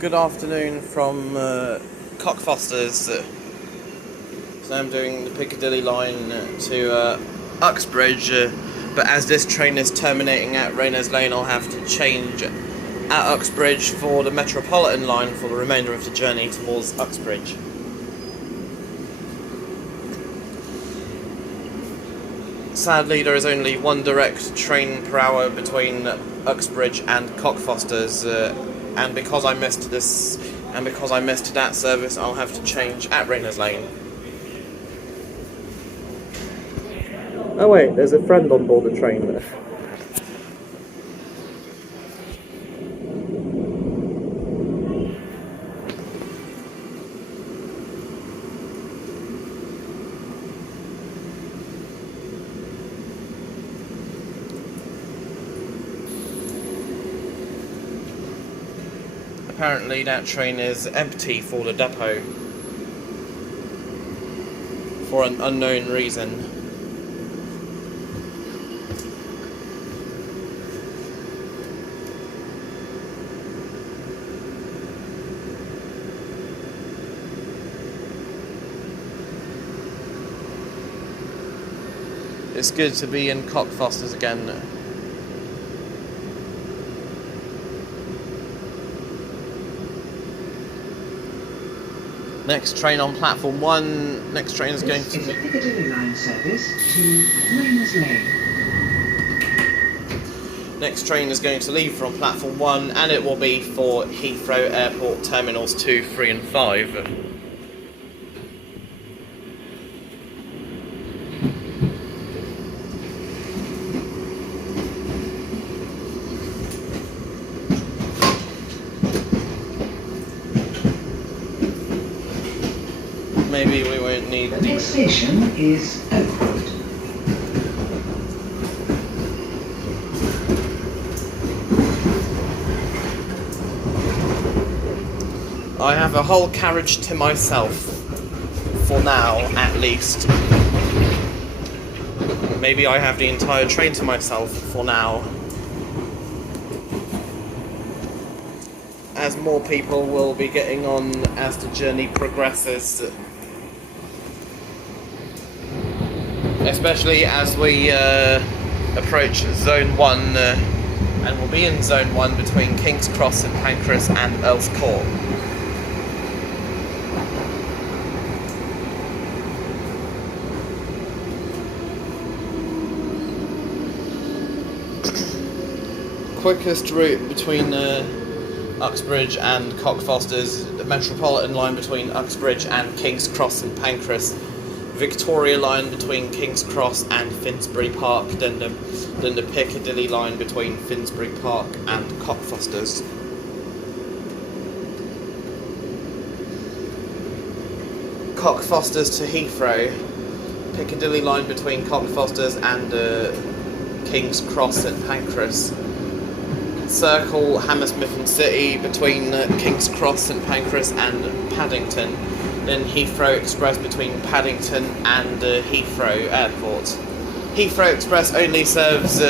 Good afternoon from Cockfosters. So I'm doing the Piccadilly line to Uxbridge, but as this train is terminating at Rayners Lane, I'll have to change at Uxbridge for the Metropolitan line for the remainder of the journey towards Uxbridge. Sadly, there is only one direct train per hour between Uxbridge and Cockfosters, and because I missed that service, I'll have to change at Rayners Lane. Oh wait, there's a friend on board the train there. Apparently that train is empty for the depot for an unknown reason. It's good to be in Cockfosters again. Next train on platform 1. Next train is going to... This is a Piccadilly line service to Rayners Lane. Next train is going to leave from platform 1, and it will be for Heathrow Airport terminals 2, 3 and 5. Maybe we won't need... The next station is Oakwood. I have a whole carriage to myself, for now at least. Maybe I have the entire train to myself for now. As more people will be getting on as the journey progresses. Especially as we approach Zone 1, and we'll be in Zone 1 between Cross St Pancras and Earls Court. Quickest route between Uxbridge and Cockfosters, the Metropolitan line between Uxbridge and Cross St Pancras, Victoria line between King's Cross and Finsbury Park, then the Piccadilly line between Finsbury Park and Cockfosters. Cockfosters to Heathrow, Piccadilly line between Cockfosters and King's Cross St Pancras. Circle Hammersmith City between King's Cross St Pancras and Paddington. Then Heathrow Express between Paddington and Heathrow Airport. Heathrow Express only serves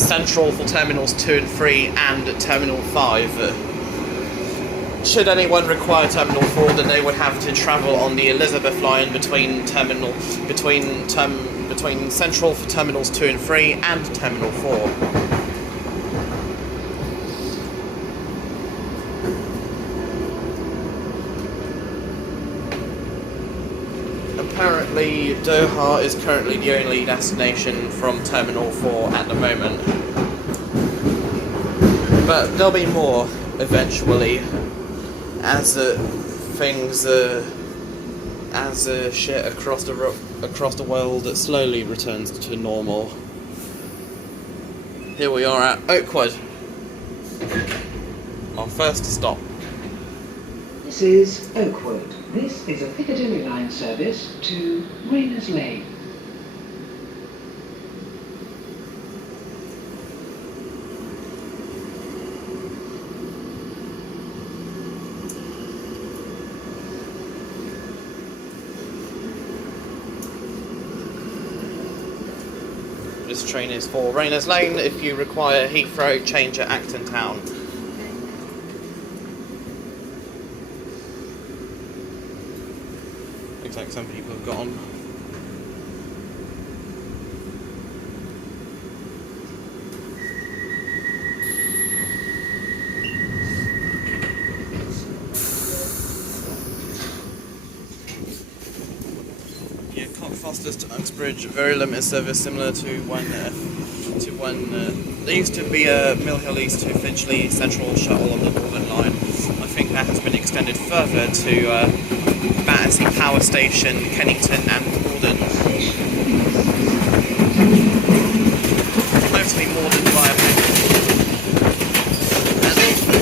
Central for Terminals 2 and 3 and Terminal 5. Should anyone require Terminal 4, then they would have to travel on the Elizabeth line between Central for Terminals 2 and 3 and Terminal 4. Apparently, Doha is currently the only destination from Terminal 4 at the moment. But there'll be more eventually, as shit across the world slowly returns to normal. Here we are at Oakwood, our first stop. This is Oakwood. This is a Piccadilly line service to Rayners Lane. This train is for Rayners Lane. If you require Heathrow, change at Acton Town. Looks like some people have gone. Yeah, Cockfosters to Uxbridge, very limited service, similar to when there used to be a Mill Hill East to Finchley Central shuttle on the Northern Line. I think that has been extended further to Battersea Power Station, Kennington and Morden. Mostly Morden via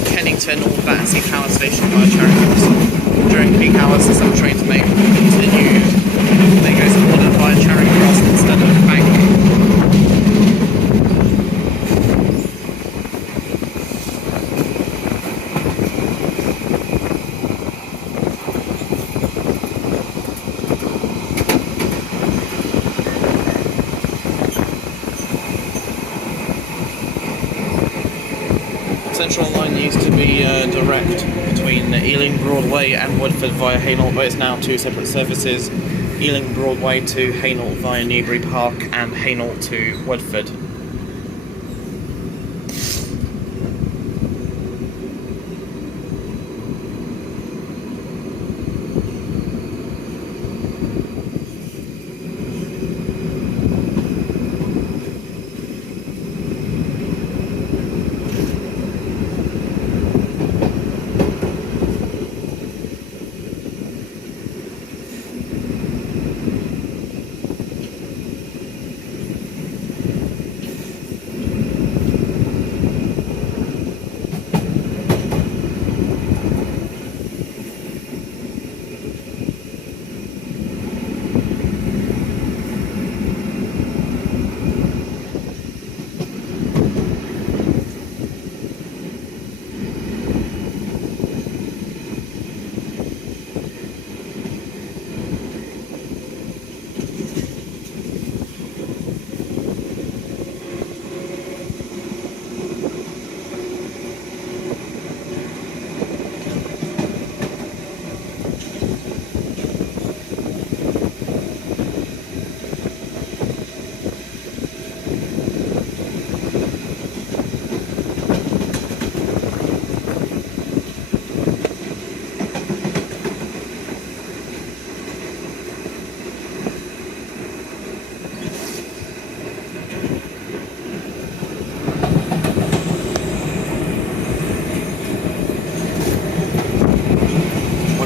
Kennington or Battersea Power Station via Charing Cross. During peak hours, some trains may continue. They go to Morden via Charing Cross instead of Bank. Central Line used to be direct between Ealing Broadway and Woodford via Hainault, but it's now two separate services. Ealing Broadway to Hainault via Newbury Park and Hainault to Woodford.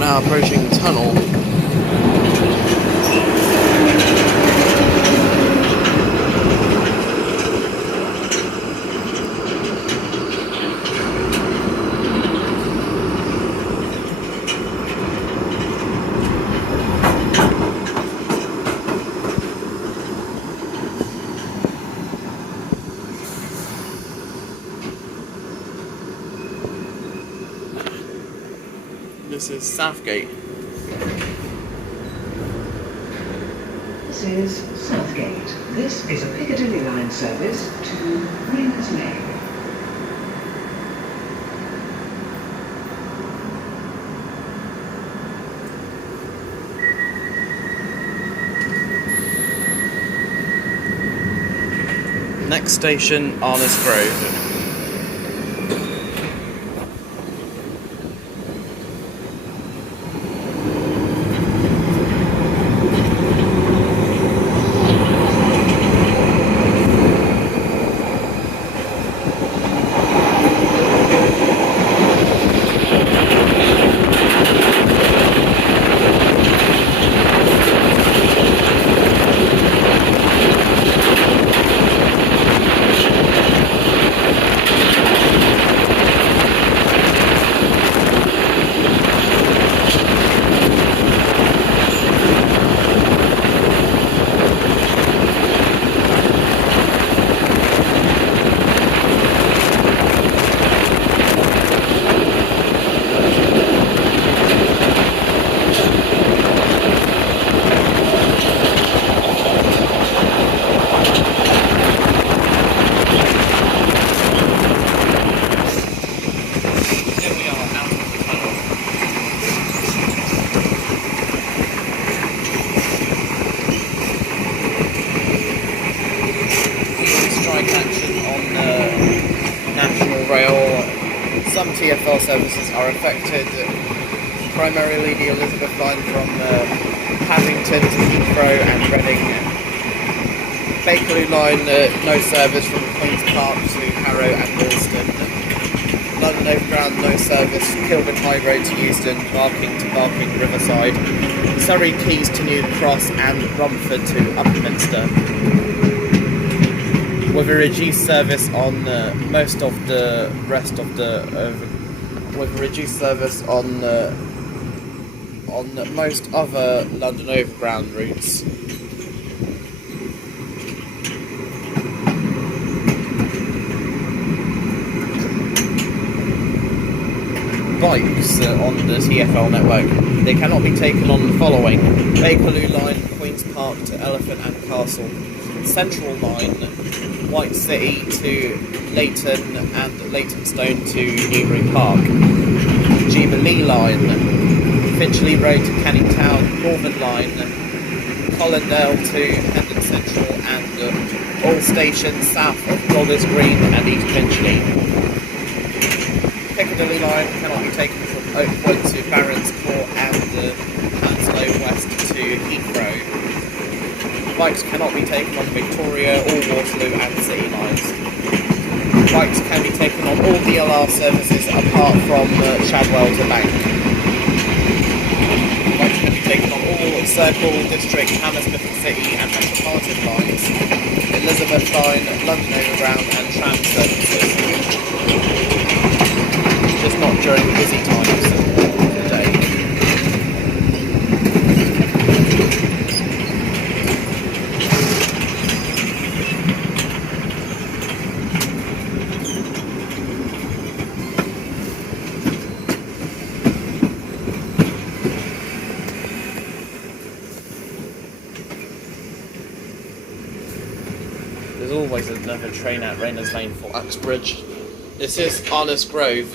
Now approaching the tunnel. This is Southgate. This is Southgate. This is a Piccadilly line service to Rayners Lane. Next station, Arnos Grove. Some TfL services are affected, primarily the Elizabeth line from Paddington to Heathrow and Reading. Bakerloo line, no service from Queen's Park to Harrow and Dalston. London Overground, no service, Kilburn High Road to Euston, Barking to Barking Riverside. Surrey Quays to New Cross and Romford to Upminster. With a reduced service on most of the rest of the with a reduced service on most other London Overground routes. Bikes on the TfL network. They cannot be taken on the following: Bakerloo line, Queen's Park to Elephant and Castle. Central line, White City to Leighton and Leytonstone to Newbury Park. Jubilee line, Finchley Road to Canning Town. Northern line, Colindale to Hendon Central and all stations south of Golders Green and East Finchley. Piccadilly line cannot be taken from Oakwood to Barons Court and Hounslow West to Heathrow. Bikes cannot be taken on Victoria or Waterloo and City lines. Bikes can be taken on all DLR services apart from Shadwell to Bank. Bikes can be taken on all Circle, District, Hammersmith City and Metropolitan lines, Elizabeth line, London Overground and tram services. Just not during busy times of the day. There's always another train at Rayners Lane for Uxbridge. This is Arnos Grove.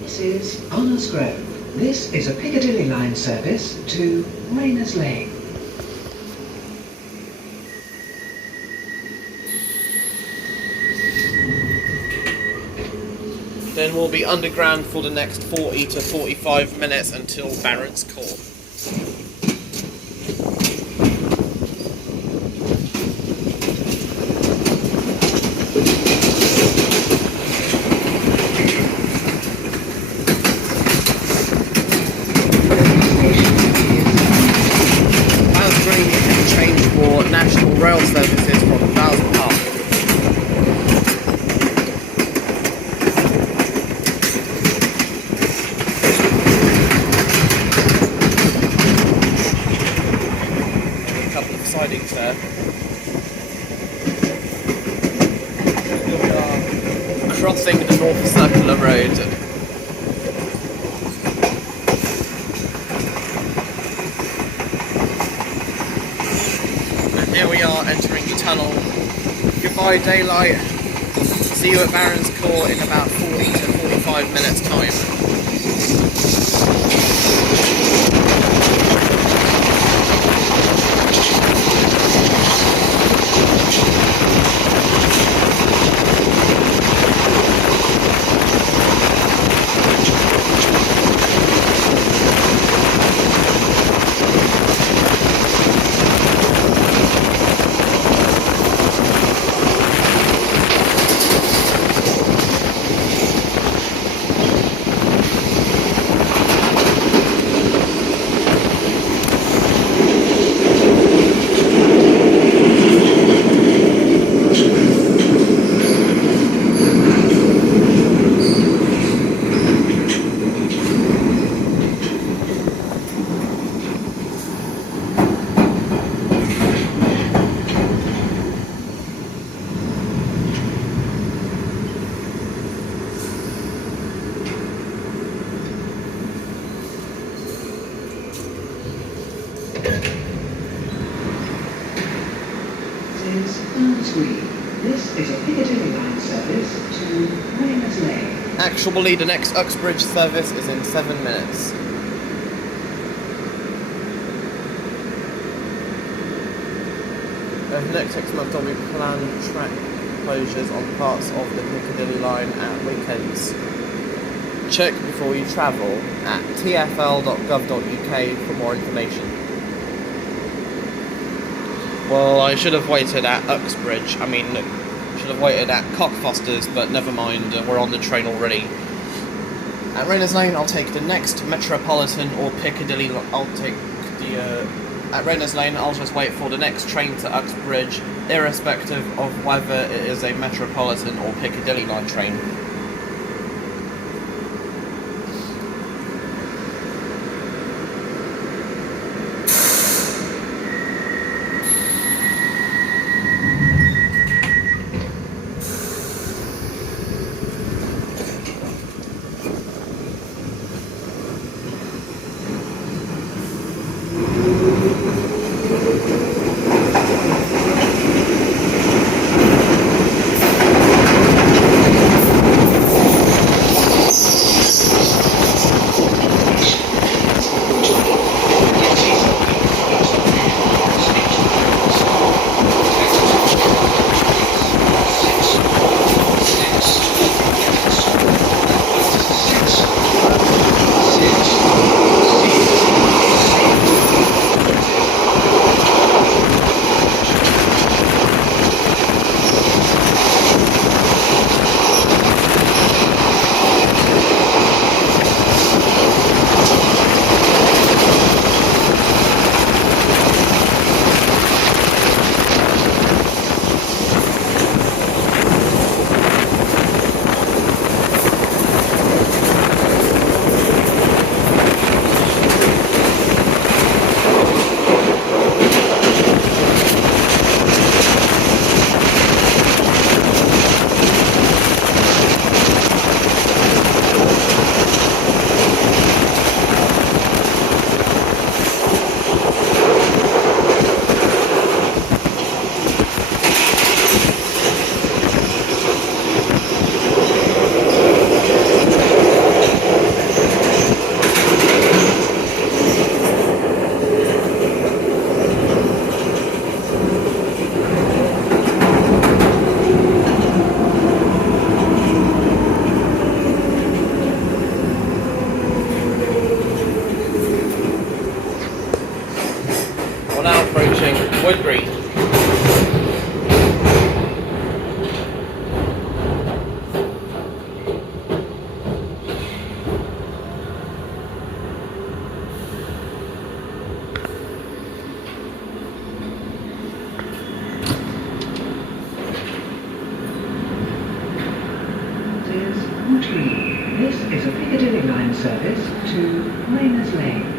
This is Arnos Grove. This is a Piccadilly line service to Rayners Lane. Then we'll be underground for the next 40 to 45 minutes until Barons Court. National rail services from Thousand Park. A couple of sidings there. Here we are crossing the North Circular Road. Here we are entering the tunnel. Goodbye daylight. See you at Barons Court in about 40 to 45 minutes time. This is a Piccadilly line service to Rayners Lane. Actually, the next Uxbridge service is in 7 minutes. Over the next 6 months, there'll be planned track closures on parts of the Piccadilly line at Wigan weekends. Check before you travel at tfl.gov.uk for more information. Well, I should have waited at Uxbridge. Should have waited at Cockfosters, but never mind, we're on the train already. At Rayners Lane, I'll take the next Metropolitan or Piccadilly. At Rayners Lane, I'll just wait for the next train to Uxbridge, irrespective of whether it is a Metropolitan or Piccadilly line train. Woodbury. This is a Piccadilly line service to Rayners Lane.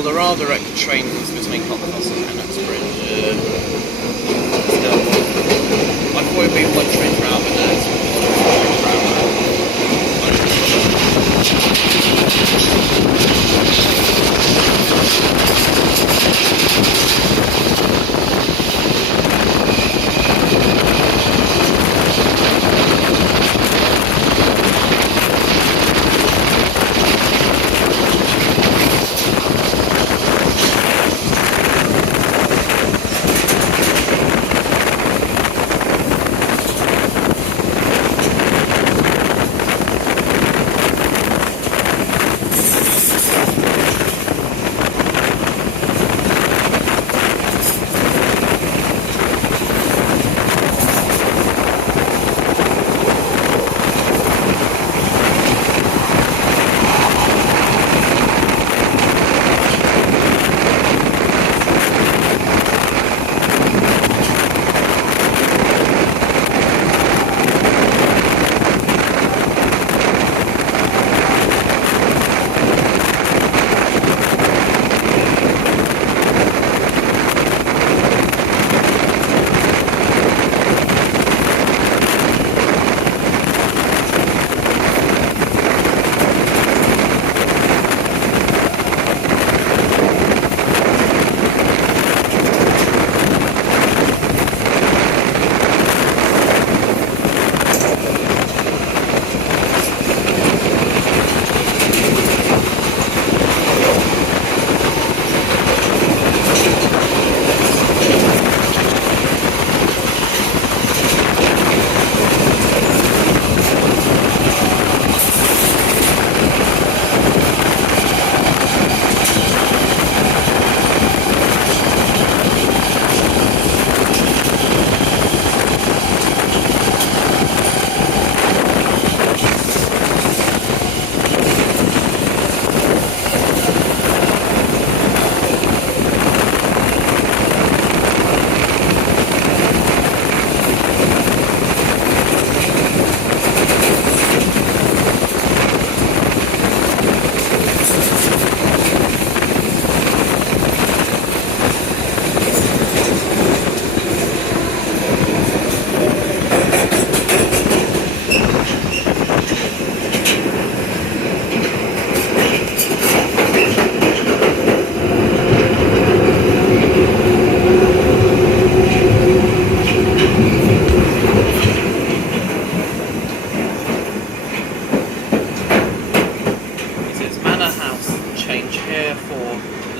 Well, there are direct trains between Cockfosters and Uxbridge. Still, I thought it'd be one train per hour, but no, it's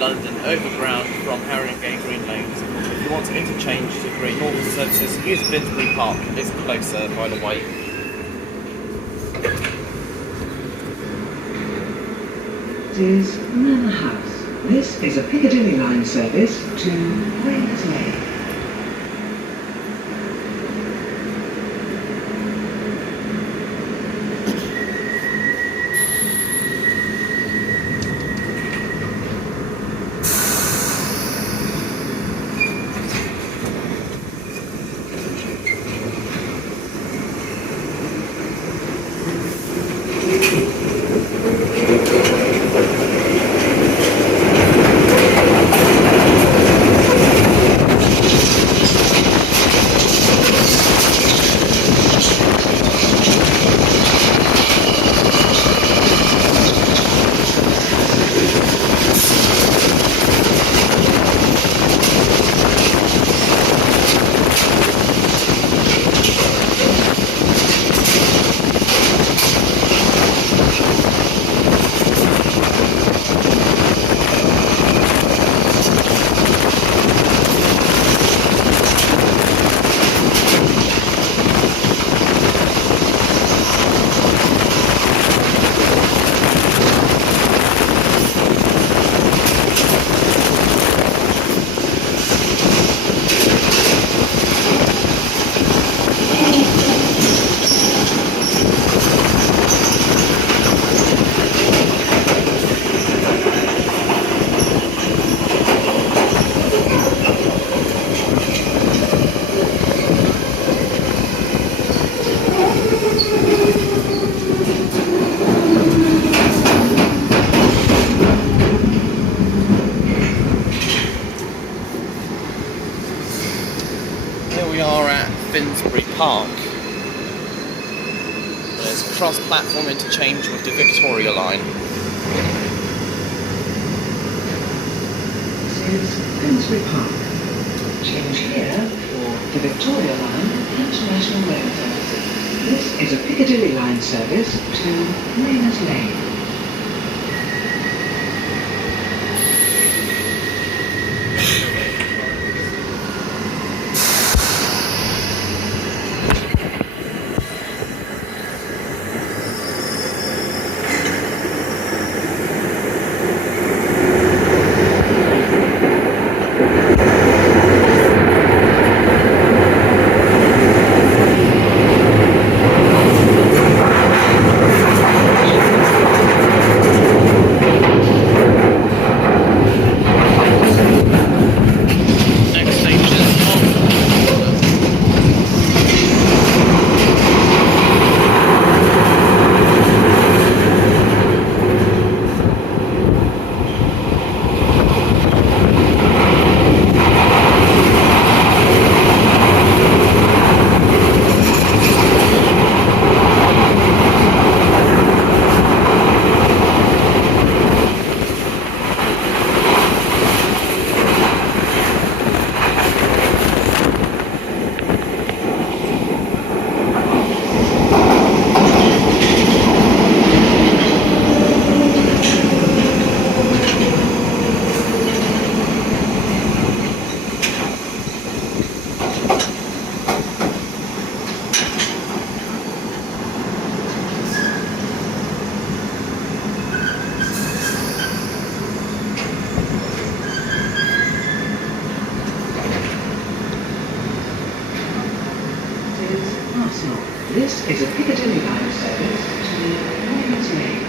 London Overground from Harringay and Green Lanes. If you want to interchange to Great Northern services, use Finsbury Park. It's closer, by the way. This is Manor House. This is a Piccadilly line service to Rayners Lane. we are at Finsbury Park. There's cross-platform interchange with the Victoria line. This is Finsbury Park. Change here for the Victoria Line International Rail Services. This is a Piccadilly line service to Rayners Lane. This is a Piccadilly line service to Rayners Lane.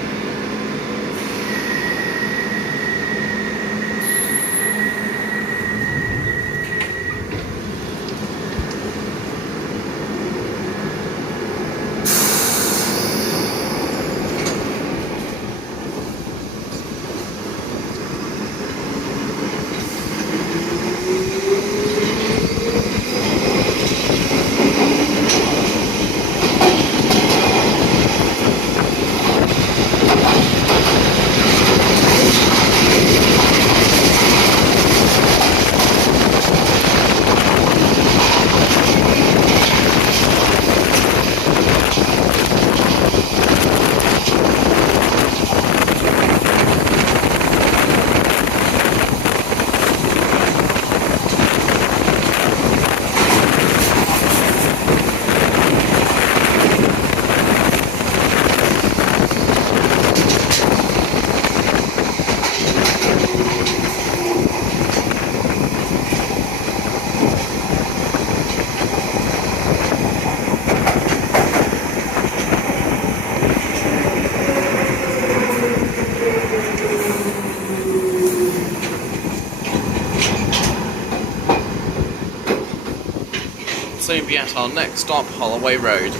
Soon be at our next stop, Holloway Road.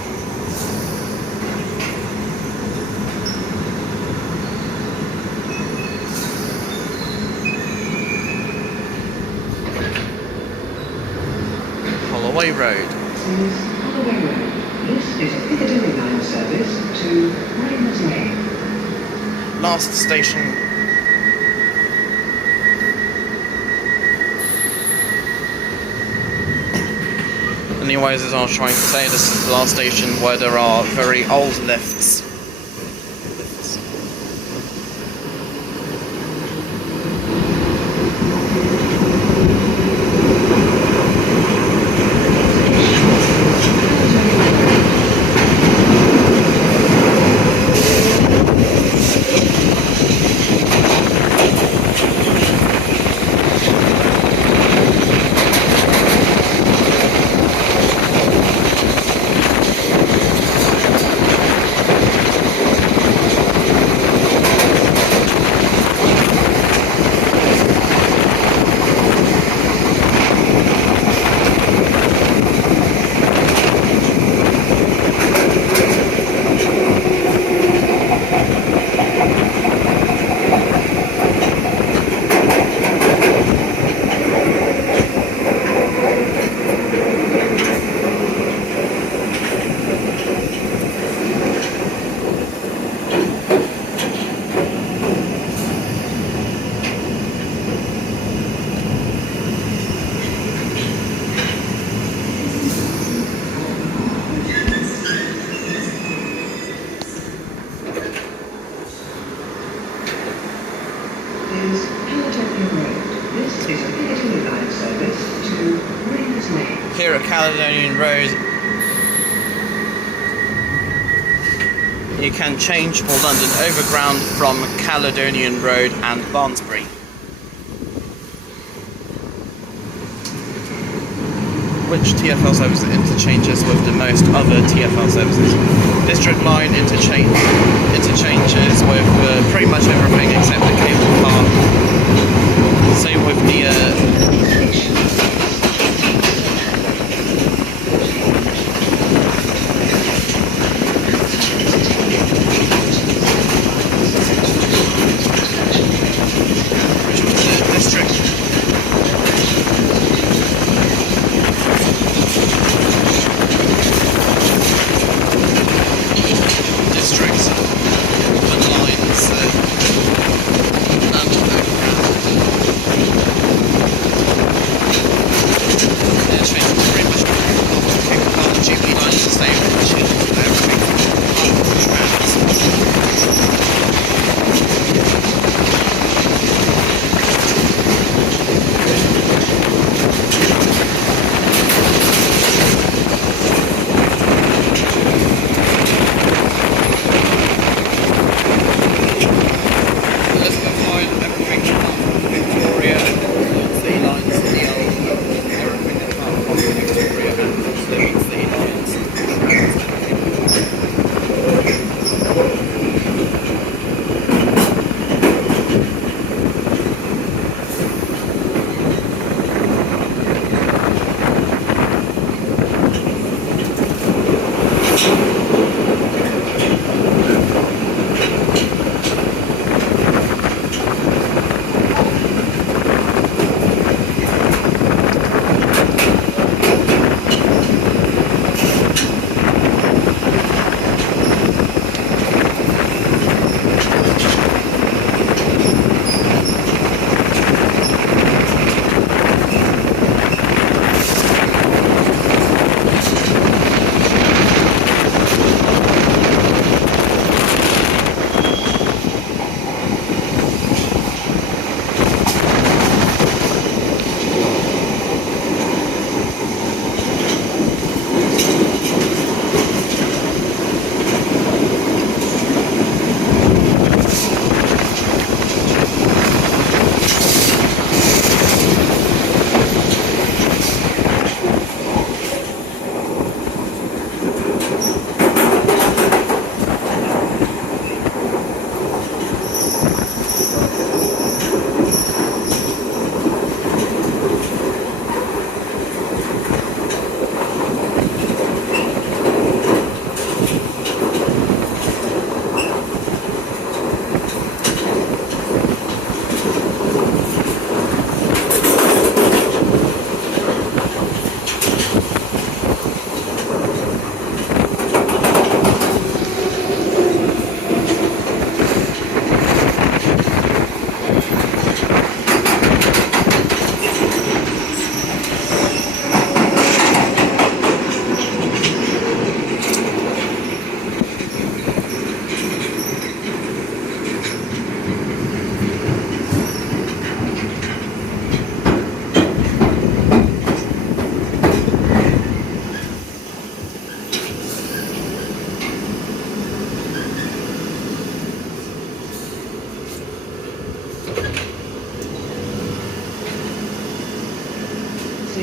Holloway Road. Holloway Road. This is a Piccadilly line service to Rayners Lane. Last station. Anyways, as I was trying to say, this is the last station where there are very old lifts. here at Caledonian Road, you can change for London Overground from Caledonian Road and Barnsbury. Which TfL service interchanges with the most other TfL services? District line interchanges with pretty much everything except the cable car. Same with the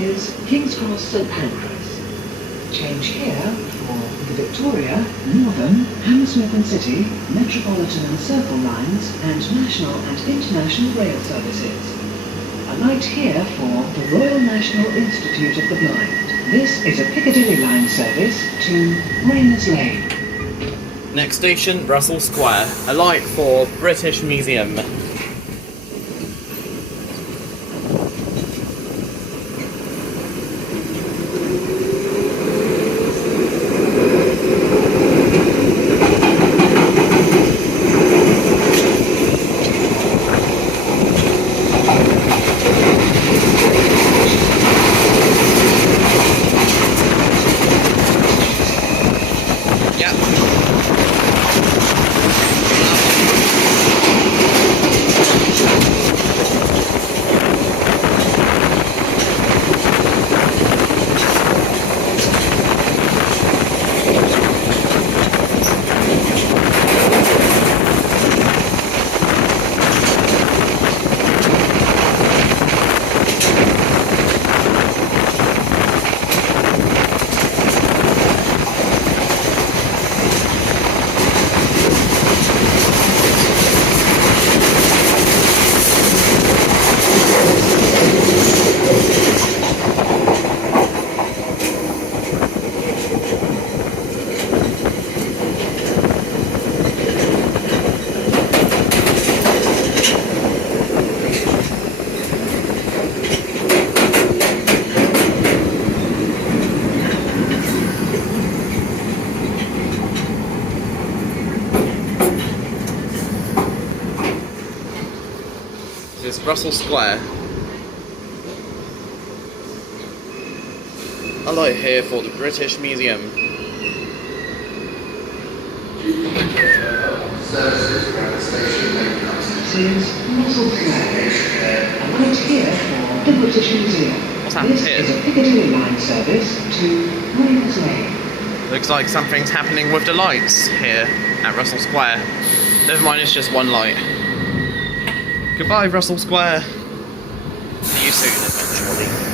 is King's Cross St Pancras. Change here for the Victoria, Northern, Hammersmith and City, Metropolitan and Circle lines and national and international rail services. A light here for the Royal National Institute of the Blind. This is a Piccadilly line service to Rayners Lane. next station, Russell Square. A light for British Museum. is Russell Square. A light here for the British Museum. Services around the station may come to this is Russell Square. A light here for the British Museum. What's happened This here? is a Piccadilly line service to Rayners Lane. Looks like something's happening with the lights here at Russell Square. Never mind, it's just one light. Goodbye, Russell Square. See you soon, eventually.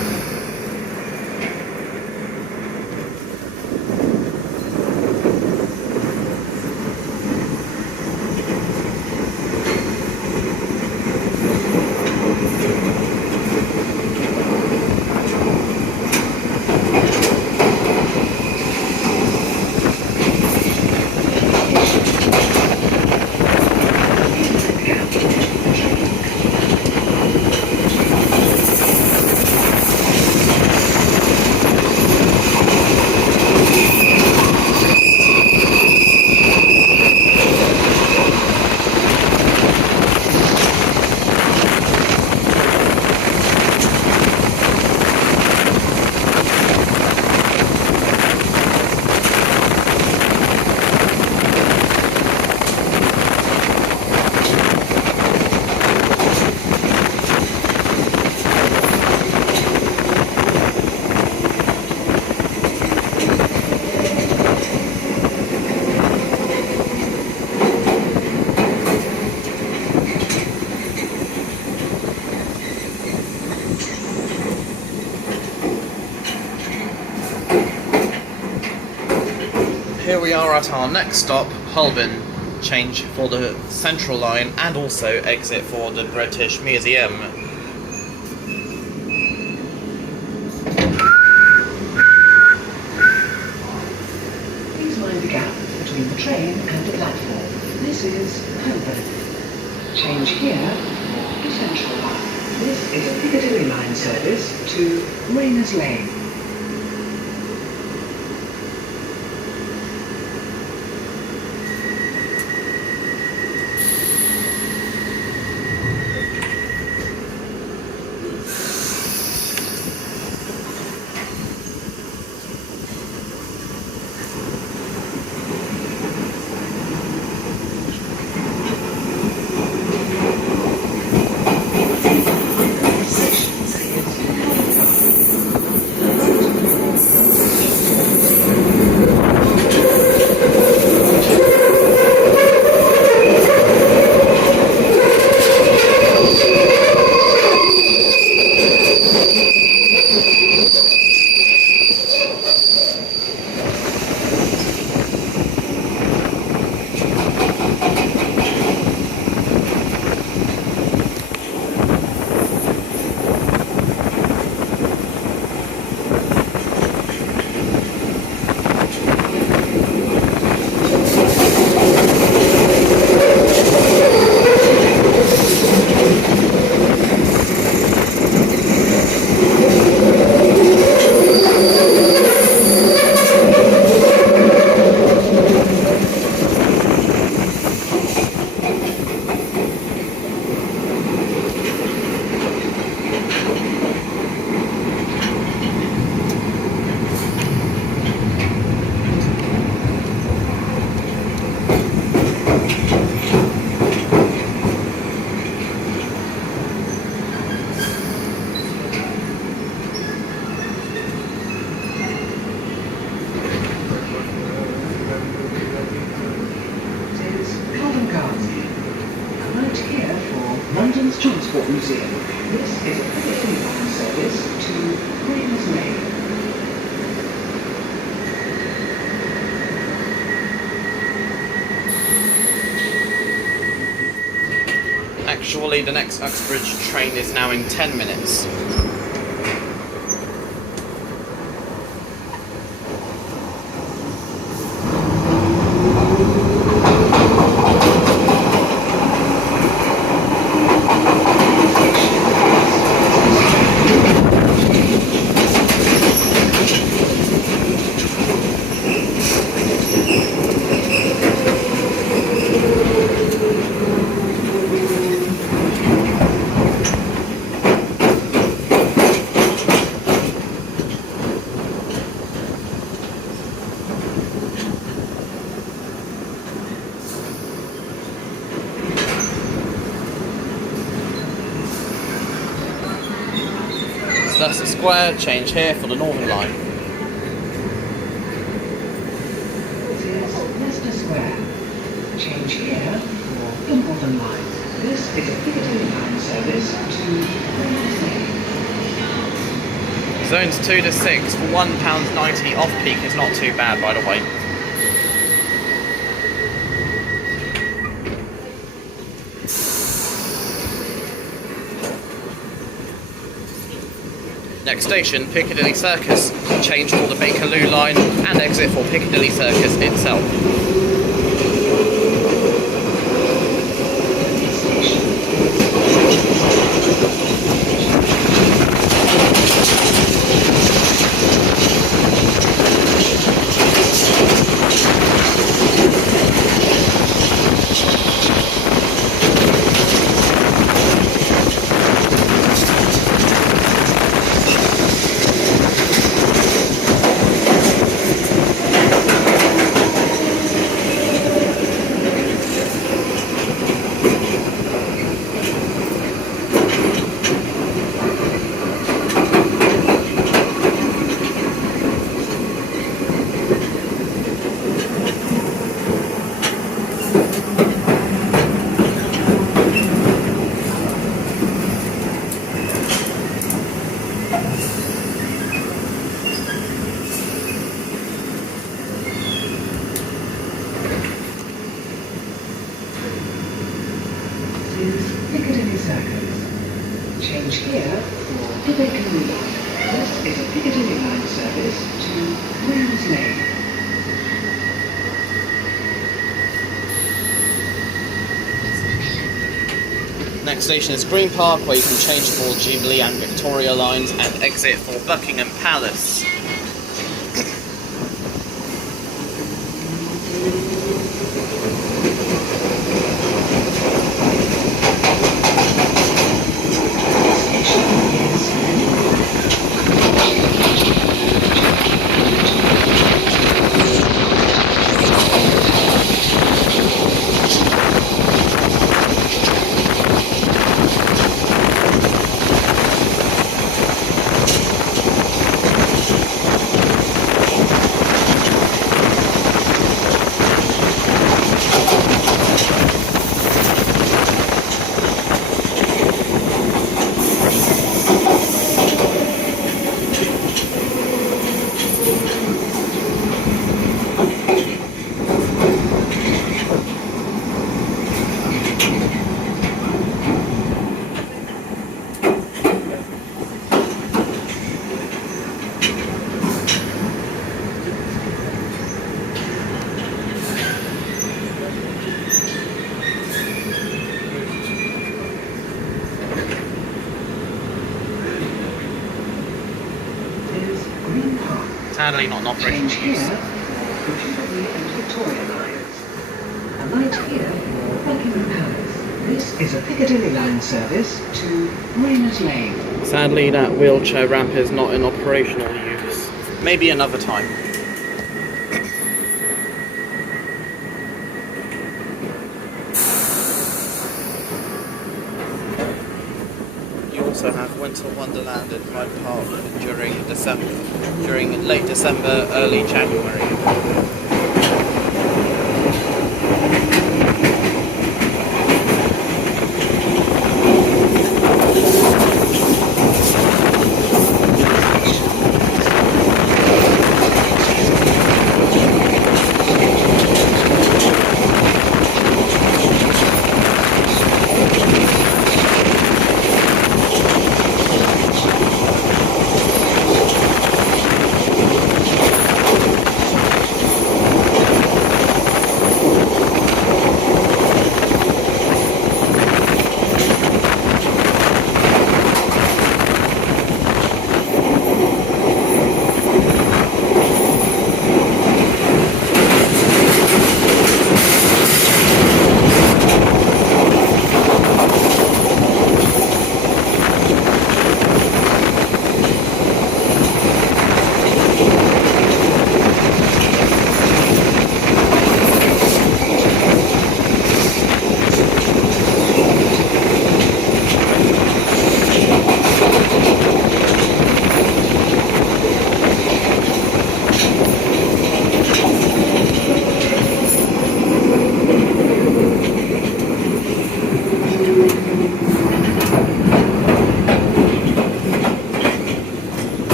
Here we are at our next stop, Holborn. Change for the Central Line and also exit for the British Museum. Please mind the gap between the train and the platform. This is Holborn. Change here for the Central Line. This is a Piccadilly line service to Rayners Lane. London's Transport Museum. This is a Piccadilly line service to Rayners Lane. Actually, the next Uxbridge train is now in 10 minutes. Leicester Square, change here for the Northern Line. This is Leicester Square. Change here for the Northern Line. This is a Piccadilly line service to Rayners Lane. Zones 2 to 6 for £1.90 off peak is not too bad, by the way. Next station, Piccadilly Circus. Change for the Bakerloo line and exit for Piccadilly Circus itself. Piccadilly Circus. Change here for the Bakerloo line. This is a Piccadilly line service to Rayners Lane. Next station is Green Park, where you can change for Jubilee and Victoria lines and exit for Buckingham Palace. Sadly not an operational Change use. here for Jubilee and Victoria lines. A light here for Buckingham Palace. This is a Piccadilly line service to Rayners Lane. Sadly that wheelchair ramp is not in operational use. Maybe another time. You also have Winter Wonderland in Hyde Park during late December, early January.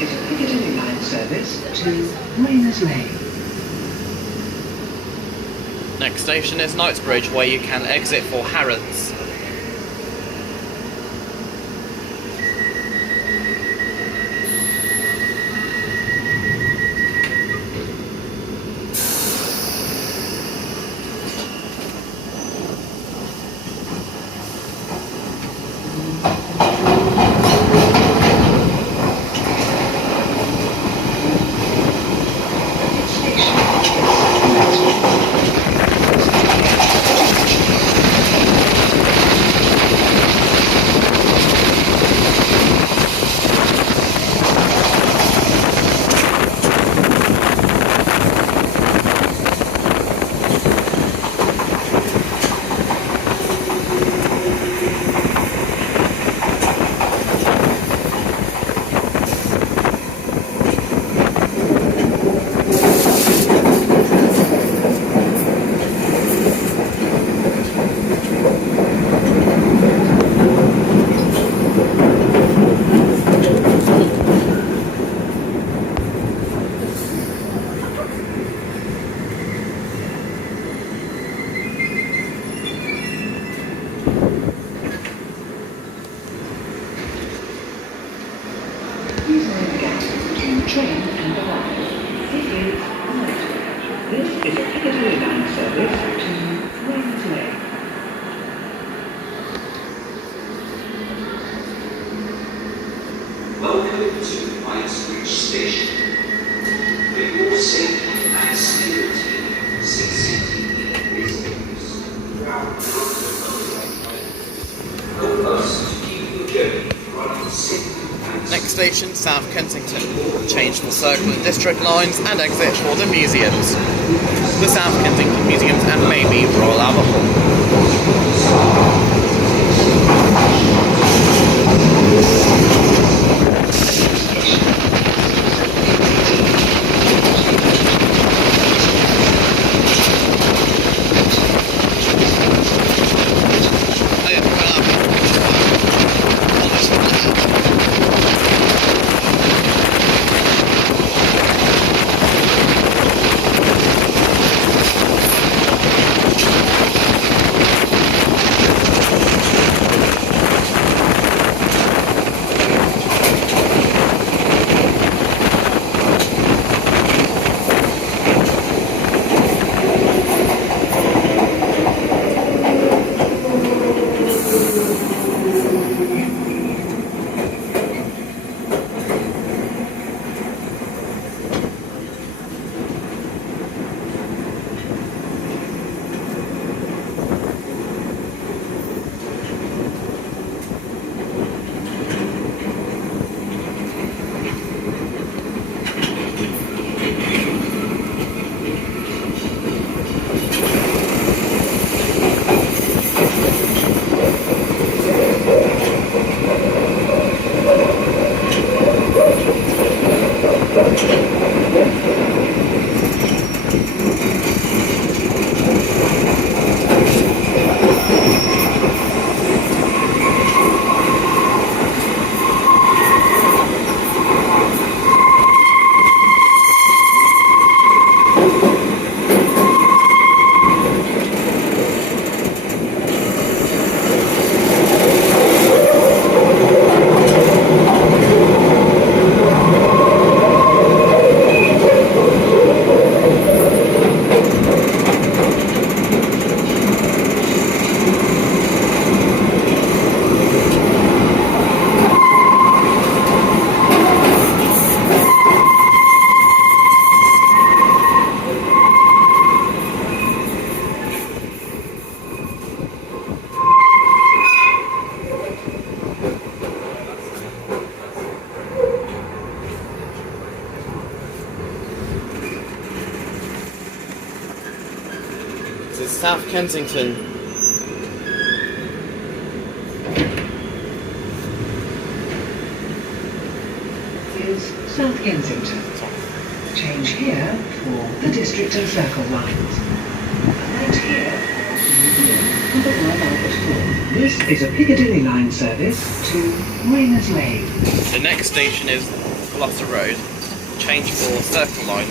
is a Piccadilly line service to Rayners Lane. Next station is Uxbridge, where you can exit for Harrods. Welcome to Uxbridge Station. For your safety and security, succeeding reasons. Help us to keep the journey running safely and Next station, South Kensington. Change the Circle and District lines and exit for the museums. The South Kensington Museums and maybe Royal Albert Hall. This is South Kensington. Is South Kensington. Change here for the District and Circle lines. And here for the Royal Albert Hall. This is a Piccadilly line service to Rayners Lane. The next station is Gloucester Road, change for Circle Line.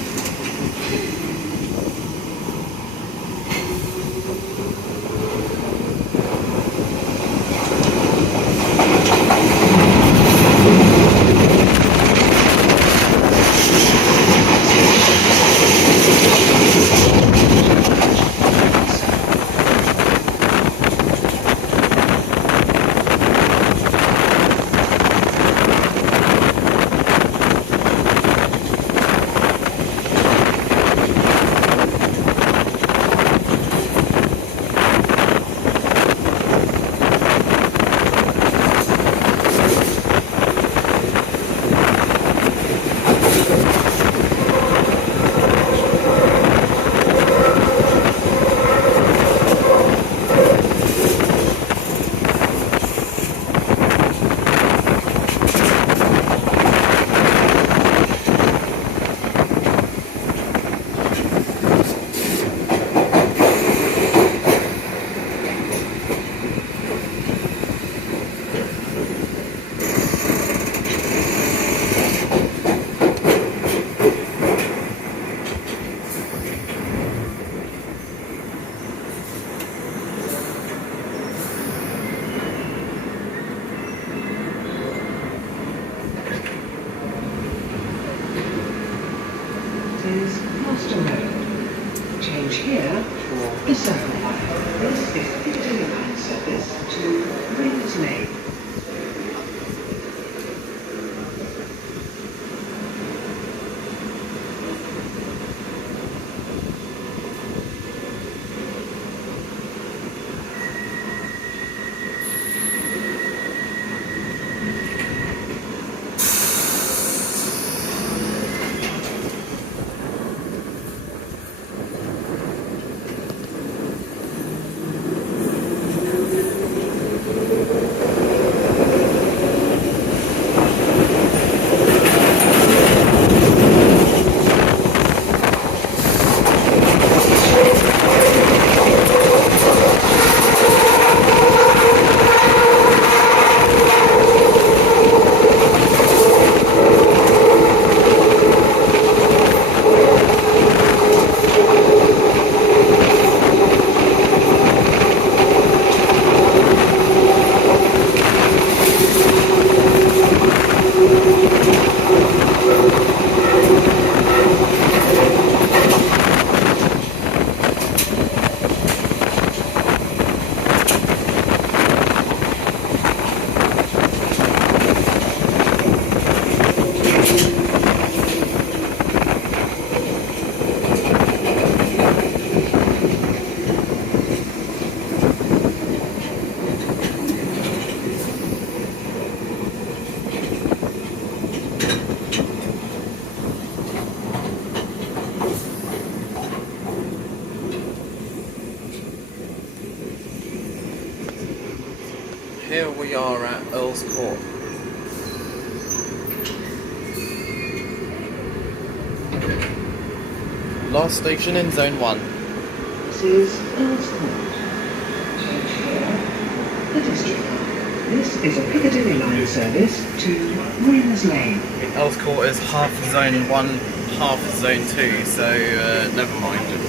Is Gloucester Road. Change here for the Circle Line. This is Piccadilly Line service to Rayners Lane. Here we are at Earls Court. Last station in Zone 1. This is Earls Court. Change here for the District Line. This is a Piccadilly Line service to Rayners Lane. Earls Court is half Zone 1, half Zone 2, so never mind.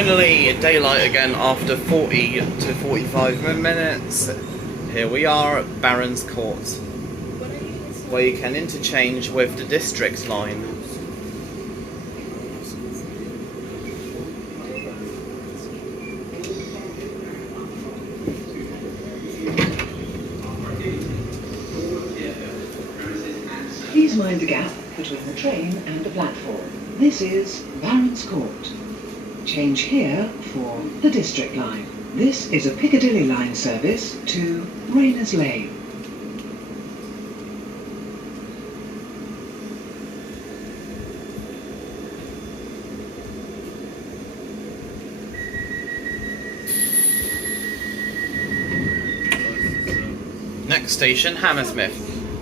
Finally, daylight again after 40 to 45 minutes. Here we are at Barons Court, where you can interchange with the District line. Please mind the gap between the train and the platform. This is Barons Court. Change here for the District line. This is a Piccadilly line service to Rayners Lane. Next station, Hammersmith,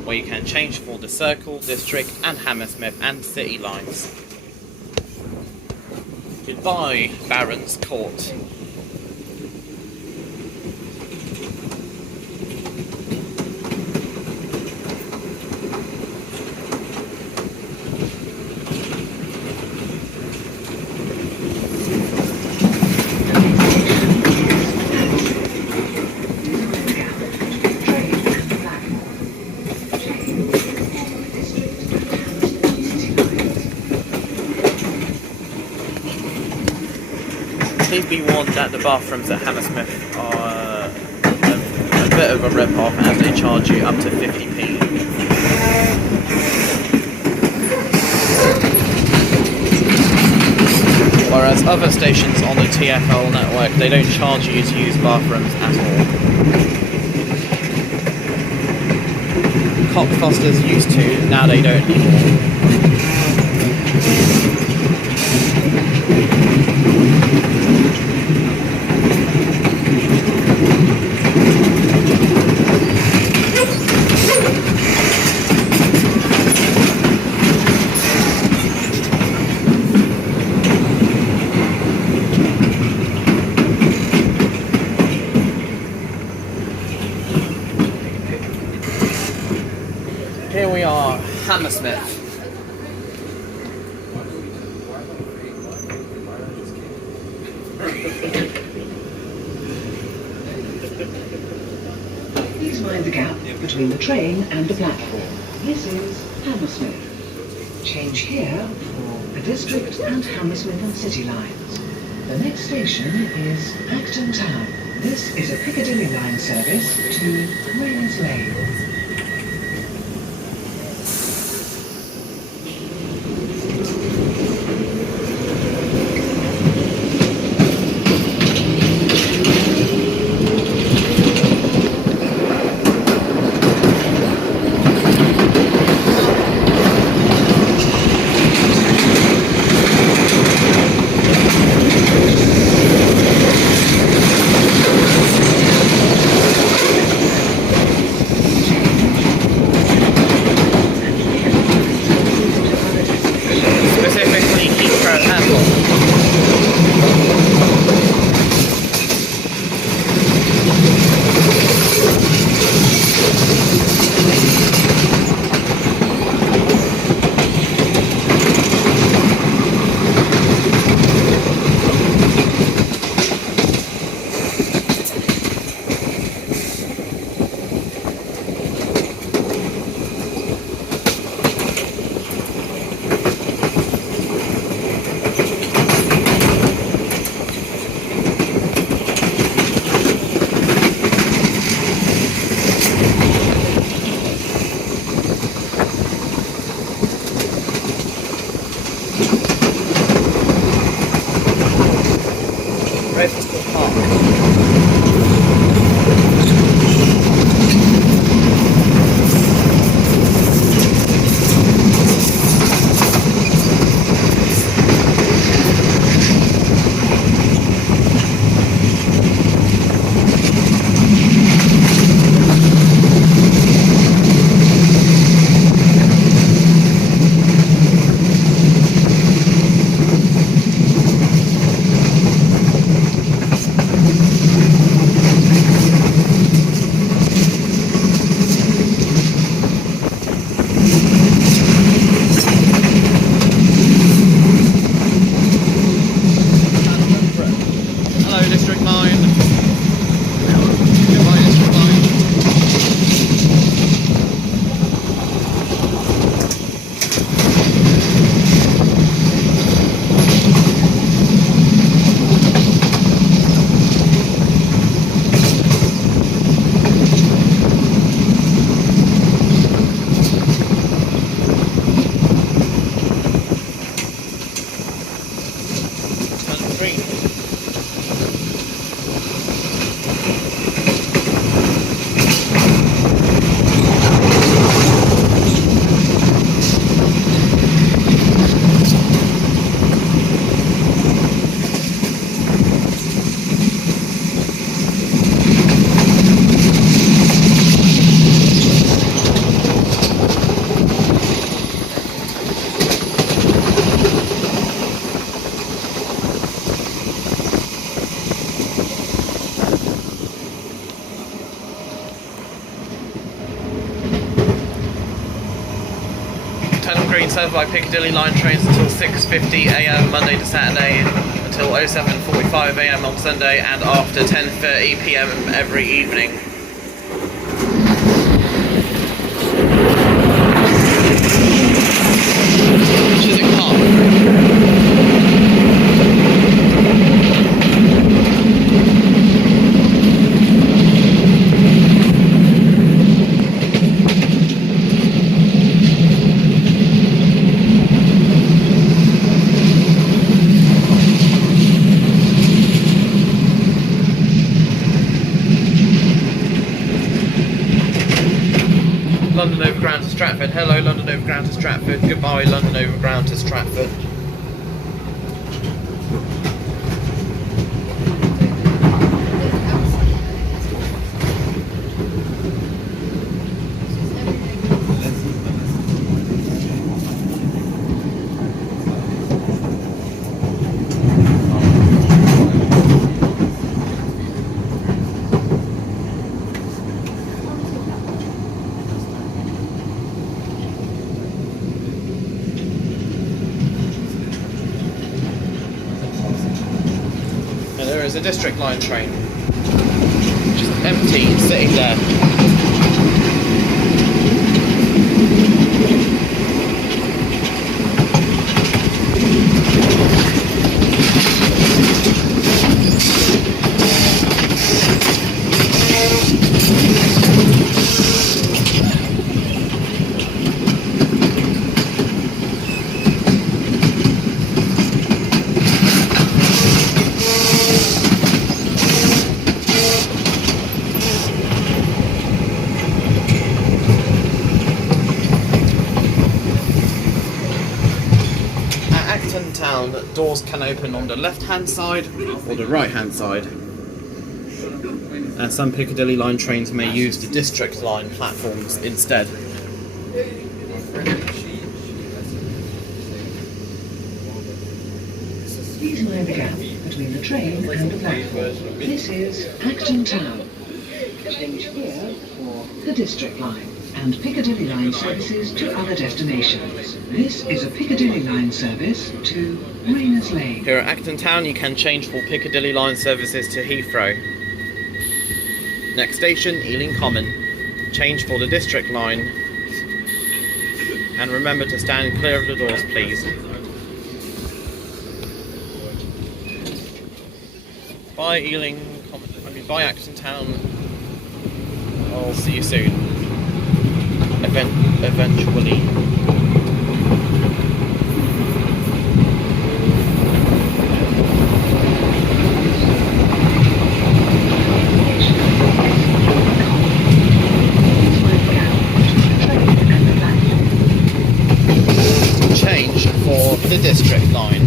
where you can change for the Circle, District and Hammersmith and City lines. Goodbye, Barons Court. Please be warned that the bathrooms at Hammersmith are a bit of a rip-off as they charge you up to 50p. Whereas other stations on the TfL network, they don't charge you to use bathrooms at all. Cockfosters used to, now they don't anymore. Here we are, Hammersmith. Please mind the gap between the train and the platform. This is Hammersmith. Change here for the District and Hammersmith and City lines. The next station is Acton Town. This is a Piccadilly line service to Rayners Lane. Hello, District Line. Goodbye, District Line. Turnham Green. Turnham Green served by Piccadilly Line trains until 6:50 AM Monday to Saturday, until 07:45 AM on Sunday, and after 10:30 PM every evening. Chiswick Park. London Overground to Stratford. Hello, London Overground to Stratford. Goodbye, London Overground to Stratford. There is a District Line train, just empty, sitting there. Acton Town, doors can open on the left-hand side or the right-hand side, and some Piccadilly Line trains may use the District Line platforms instead. Please mind the gap between the train and the platform. This is Acton Town. Change here for the District Line and Piccadilly Line services to other destinations. This is a Piccadilly Line service to Rayners Lane. Here at Acton Town you can change for Piccadilly Line services to Heathrow. Next station, Ealing Common. Change for the District Line. And remember to stand clear of the doors, please. Bye Ealing Common, bye Acton Town. I'll see you soon. Eventually. Change for the District Line.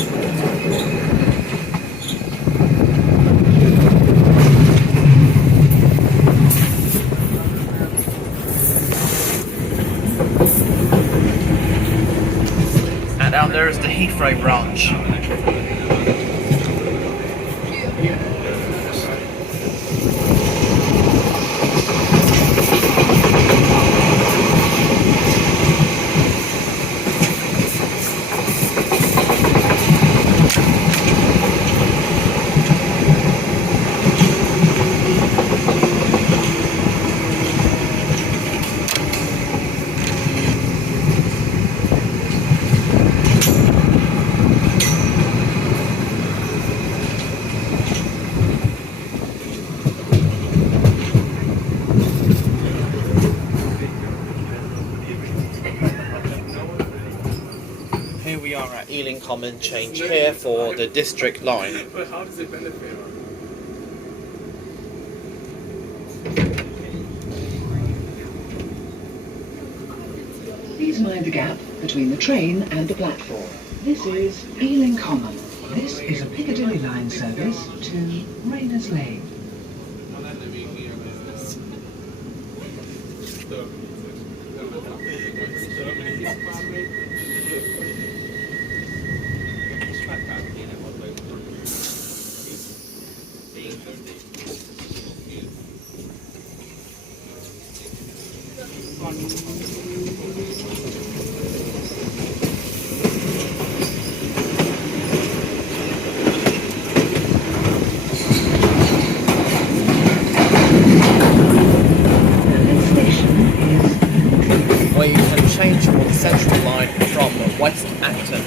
And down there is the Heathrow branch. We are at Ealing Common, change here for the district line. But how does it benefit? Please mind the gap between the train and the platform. This is Ealing Common. This is a Piccadilly line service to Rayners Lane. Where you can change for the central line from West Acton.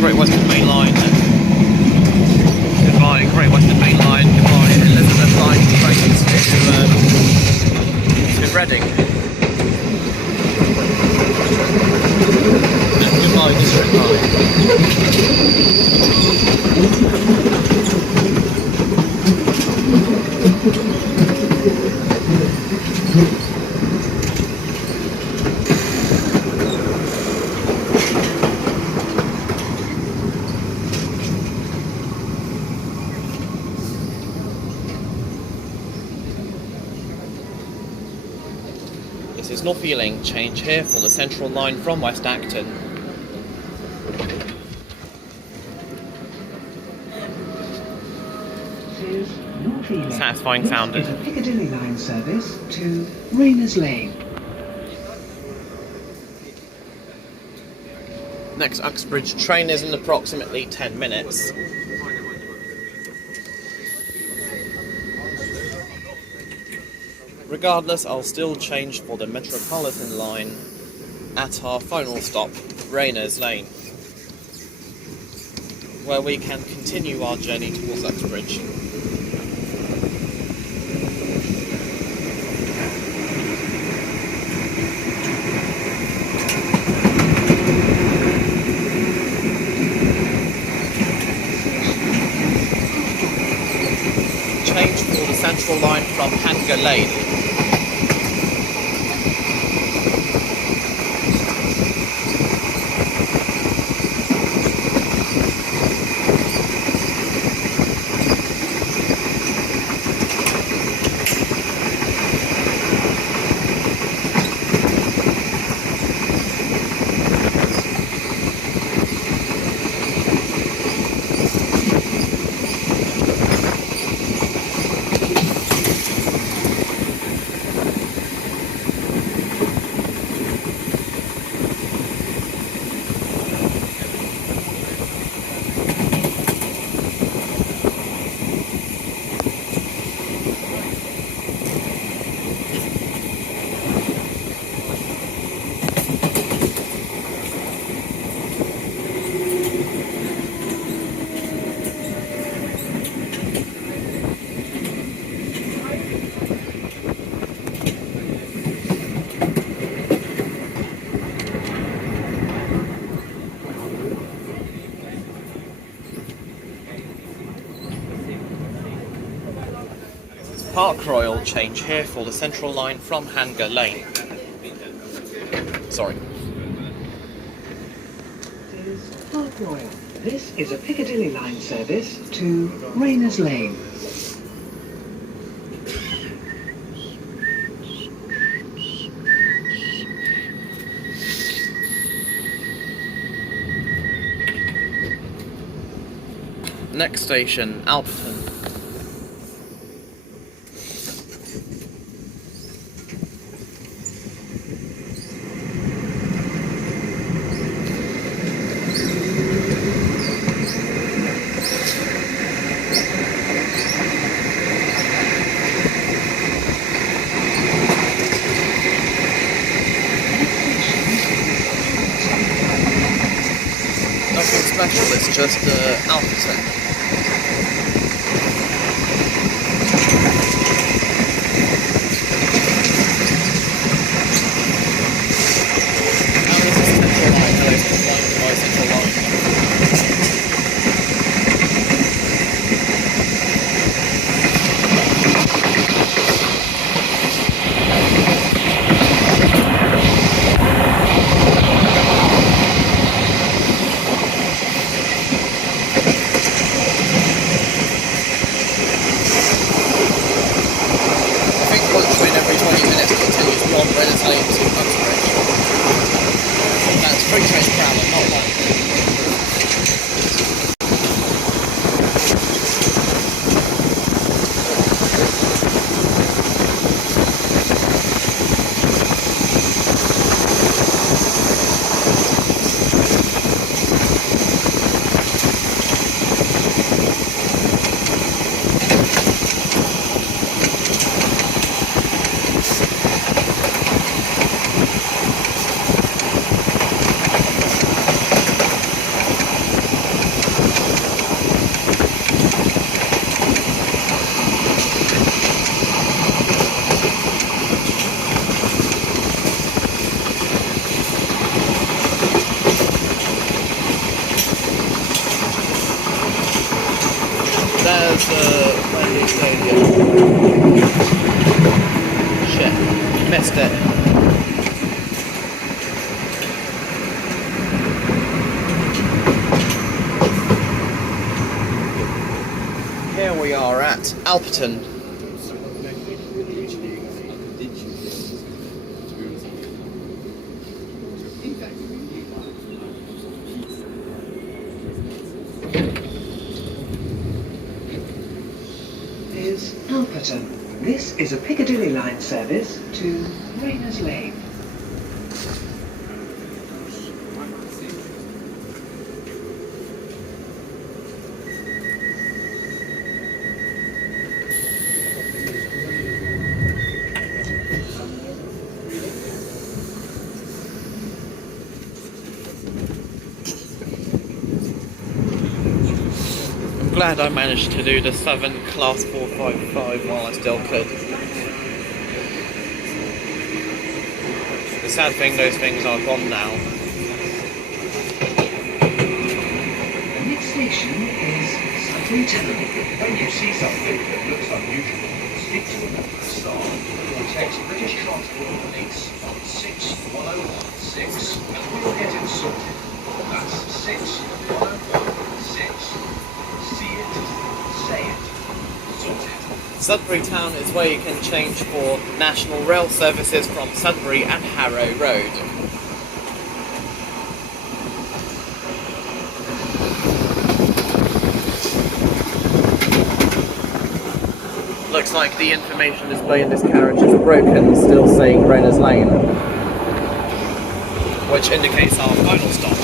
Great Western Main Line. Goodbye, Great Western Main Line. Goodbye, Elizabeth Line trains to Reading. And goodbye, District This is North Ealing, change here for the central line from West Acton. Satisfying sounded. This is a Piccadilly line service to Rayners Lane. Next Uxbridge train is in approximately 10 minutes. Regardless, I'll still change for the Metropolitan line at our final stop, Rayners Lane, where we can continue our journey towards Uxbridge. Change for the central line from Harringay Lane. Park Royal, change here for the Central Line from Harringay Lane. Sorry. Park Royal. This is a Piccadilly line service to Rayners Lane. Next station, Alperton. Nothing special, it's just Alperton. Rayners Lane to Uxbridge. That's free train per hour, not long. Shit, missed it. Here we are at Alperton. Alperton. This is a Piccadilly line service to Rayners Lane. Glad I managed to do the Southern Class 455 while I still could. The sad thing, those things are gone now. The next station is Sudbury Town. When you see something that looks unusual, stick to it at the start or text British Transport Police on 61016 and we'll get it sorted. That's 61016. See it, say it, sort it. Sudbury Town is where you can change for national rail services from Sudbury and Harrow Road. Looks like the information display in this carriage is broken, still saying Rayners Lane, which indicates our final stop.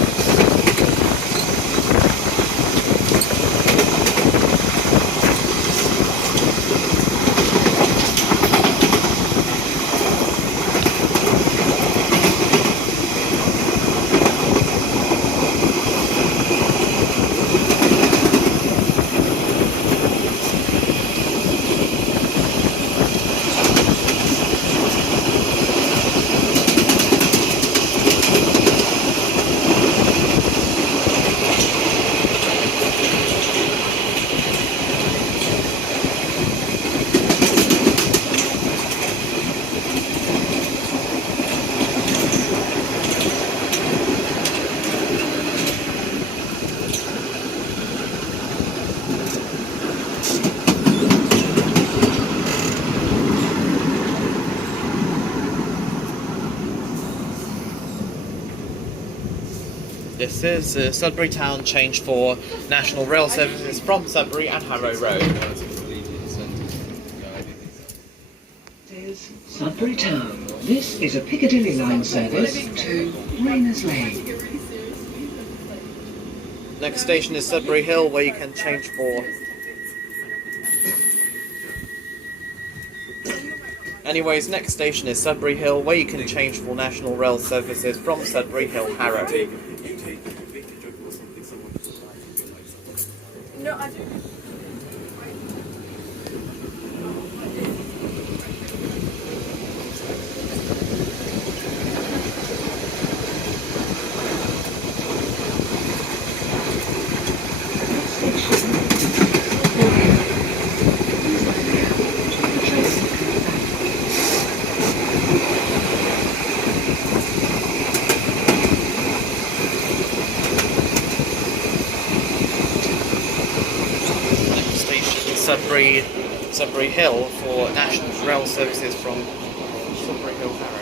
services. Sudbury Town changed for national rail services from Sudbury and Harrow Road. Sudbury Town. This is a Piccadilly line service to Rayners Lane. Next station is Sudbury Hill, where you can change for... Anyways, next station is Sudbury Hill, where you can change for national rail services from Sudbury Hill Harrow. No, I don't. Sudbury Hill for national rail services from Sudbury Hill Harrow.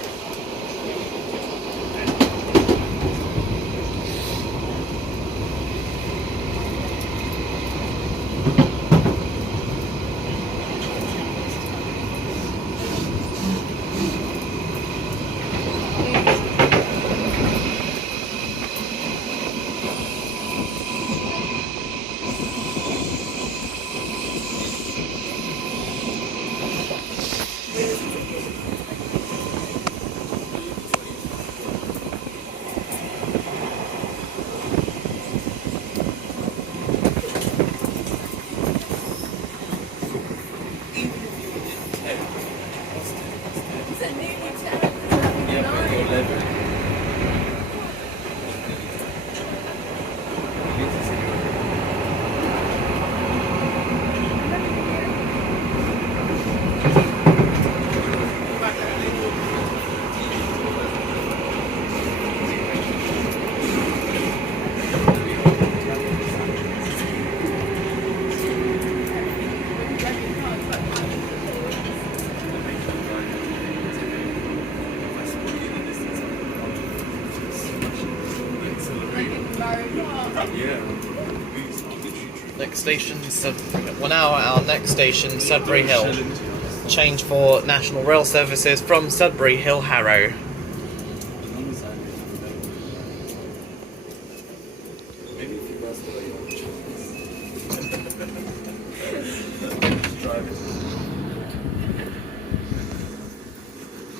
Next station, our next station, Sudbury Hill. Change for national rail services from Sudbury Hill Harrow.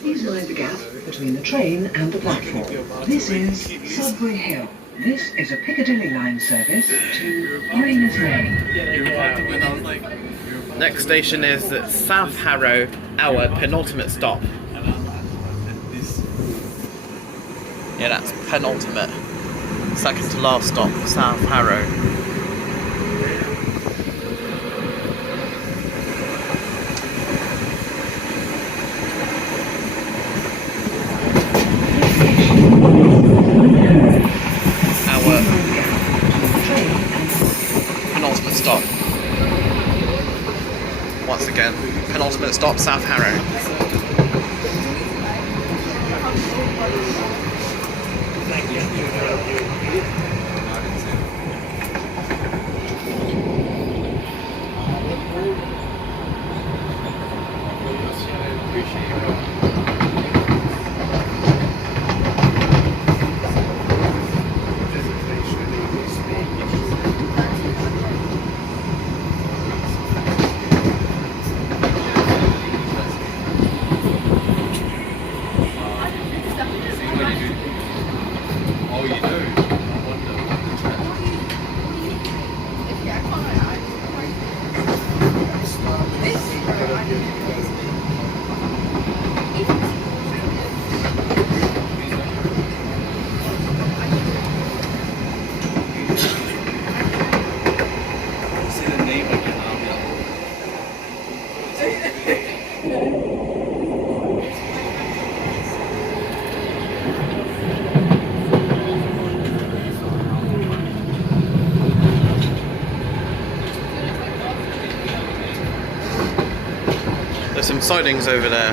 Please mind the gap between the train and the platform. This is Sudbury Hill. This is a Piccadilly line service to Rayners Lane. Next station is South Harrow, our penultimate stop. Yeah, that's penultimate. Second to last stop, South Harrow. Penultimate stop. Once again, penultimate stop, South Harrow. There's some sidings over there.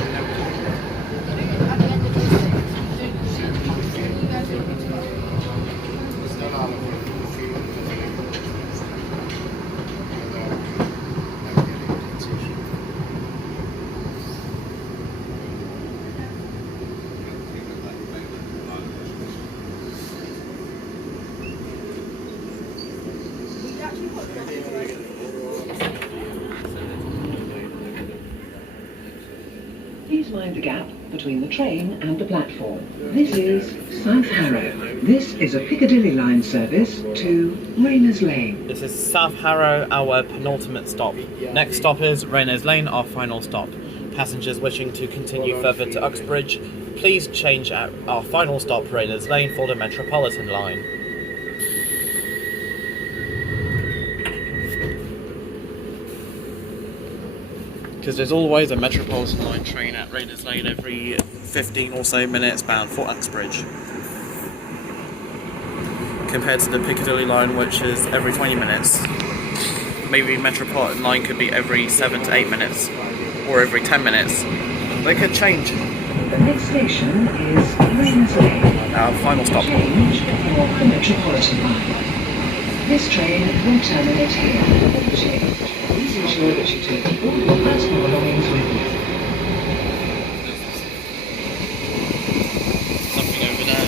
Please mind the gap between the train and the platform. This is South Harrow. This is a Piccadilly line service to Rayners Lane. This is South Harrow, our penultimate stop. Next stop is Rayners Lane, our final stop. Passengers wishing to continue further to Uxbridge, please change at our final stop, Rayners Lane, for the Metropolitan line. Because there's always a Metropolitan line train at Rayners Lane every 15 or so minutes bound for Uxbridge. Compared to the Piccadilly line, which is every 20 minutes. Maybe Metropolitan line could be every 7 to 8 minutes, or every 10 minutes. They could change. The next station is Rayners Lane. Our final stop. Change for the Metropolitan line. This train will terminate here. Change. Please ensure that you take all your personal belongings with you. Something over there.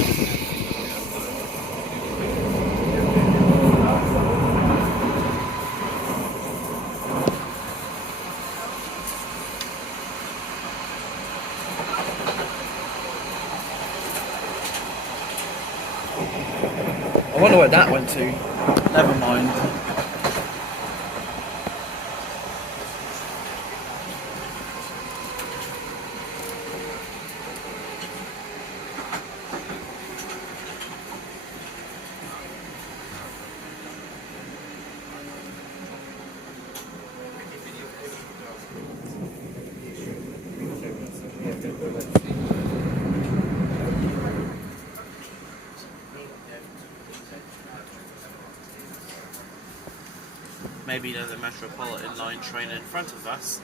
I wonder where that went to. Never mind. Maybe there's a Metropolitan line train in front of us.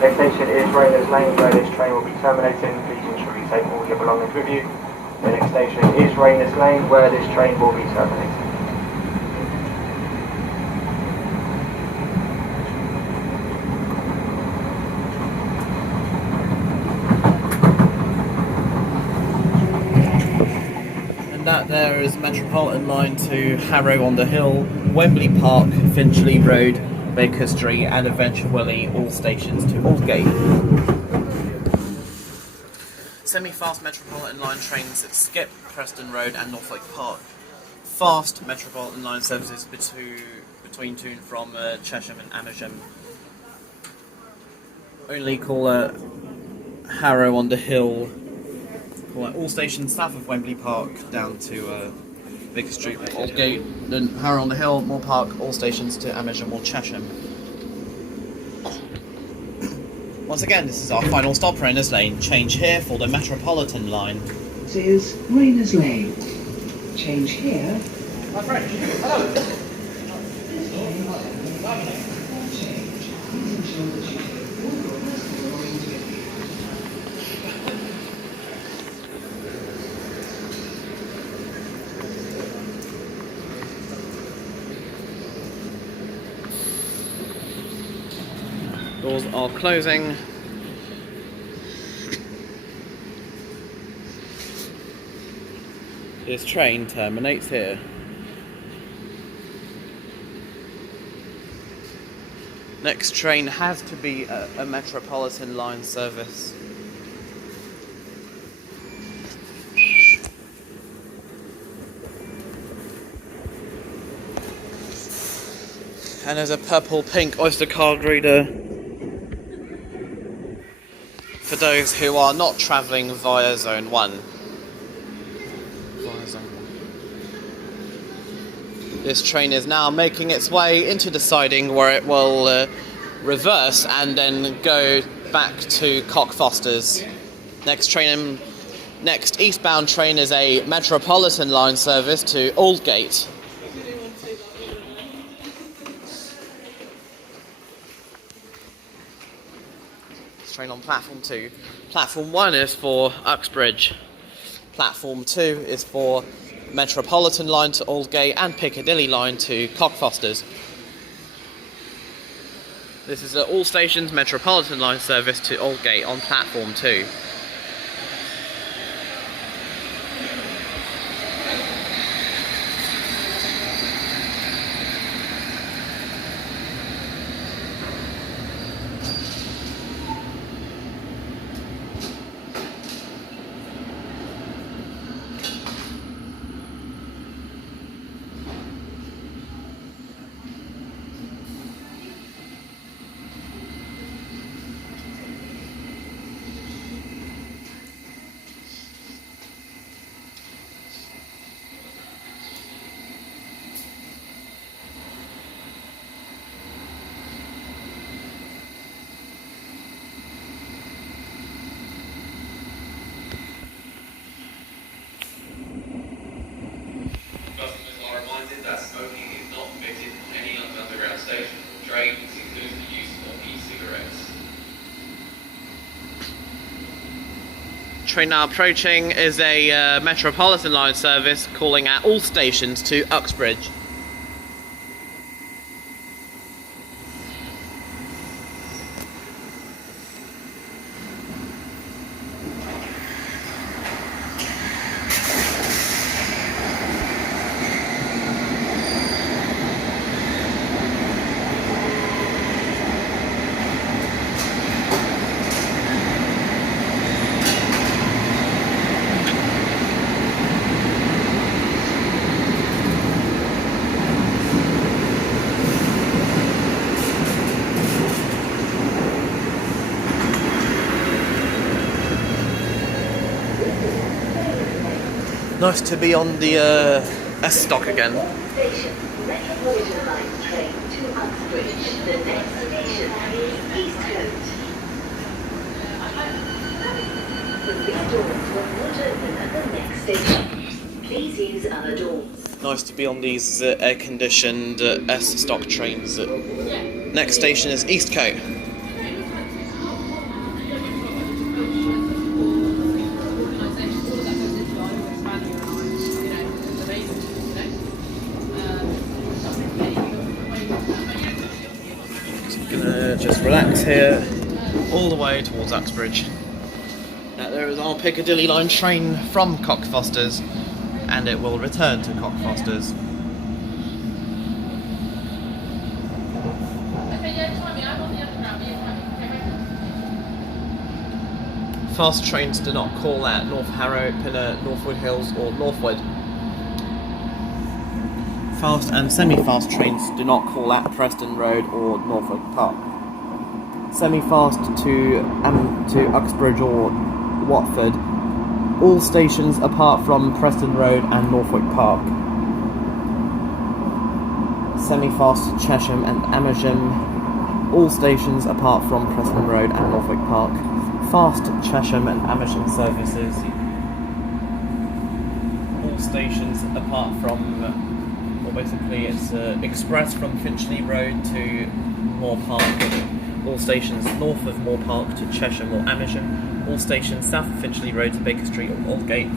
Next station is Rayners Lane, where this train will be terminating. Please ensure you take all your belongings with you. The next station is Rayners Lane, where this train will be terminating. And that there is Metropolitan line to Harrow on the Hill, Wembley Park, Finsbury Road, Baker Street, and eventually all stations to Aldgate. Semi-fast Metropolitan line trains that skip Preston Road and Norfolk Park. Fast Metropolitan line services between to and from Chesham and Amersham. Only call Harrow on the Hill. Call all stations south of Wembley Park down to Baker Street, Aldgate, then Harrow on the Hill, Moor Park, all stations to Amersham or Chesham. Once again, this is our final stop, Rayners Lane. Change here for the Metropolitan line. This is Rayners Lane. Change here. My friend, hello. Change. Please ensure that you take all your personal belongings with you. Doors are closing. This train terminates here. Next train has to be a Metropolitan line service. And there's a purple-pink Oyster card reader for those who are not travelling via Zone 1. This train is now making its way into the siding where it will reverse and then go back to Cockfosters. Next train Next eastbound train is a Metropolitan line service to Aldgate. Train on platform 2. Platform 1 is for Uxbridge. Platform 2 is for Metropolitan line to Aldgate and Piccadilly line to Cockfosters. This is an all stations Metropolitan line service to Aldgate on platform 2. Customers are reminded that smoking is not permitted on any underground station. Trains include the use of e-cigarettes. Train now approaching is a Metropolitan line service calling at all stations to Uxbridge. Nice to be on the S stock again. Station, Metropolitan line train to Uxbridge. The next station is East Coast. The rear doors will not open at the next station. Please use other doors. Nice to be on these air-conditioned S stock trains. Next station is Eastcote. Just relax here, all the way towards Uxbridge. Now there is our Piccadilly line train from Cockfosters, and it will return to Cockfosters. Fast trains do not call at North Harrow, Pinner, Northwood Hills or Northwood. Fast and semi-fast trains do not call at Preston Road or Norfolk Park. Semi-fast to Uxbridge or Watford. All stations apart from Preston Road and Norfolk Park. Semi-fast to Chesham and Amersham. All stations apart from Preston Road and Norfolk Park. Fast Chesham and Amersham services. All stations apart from, basically it's express from Finchley Road to Moor Park. All stations north of Moor Park to Chesham or Amersham. All stations south of Finchley Road to Baker Street or Aldgate.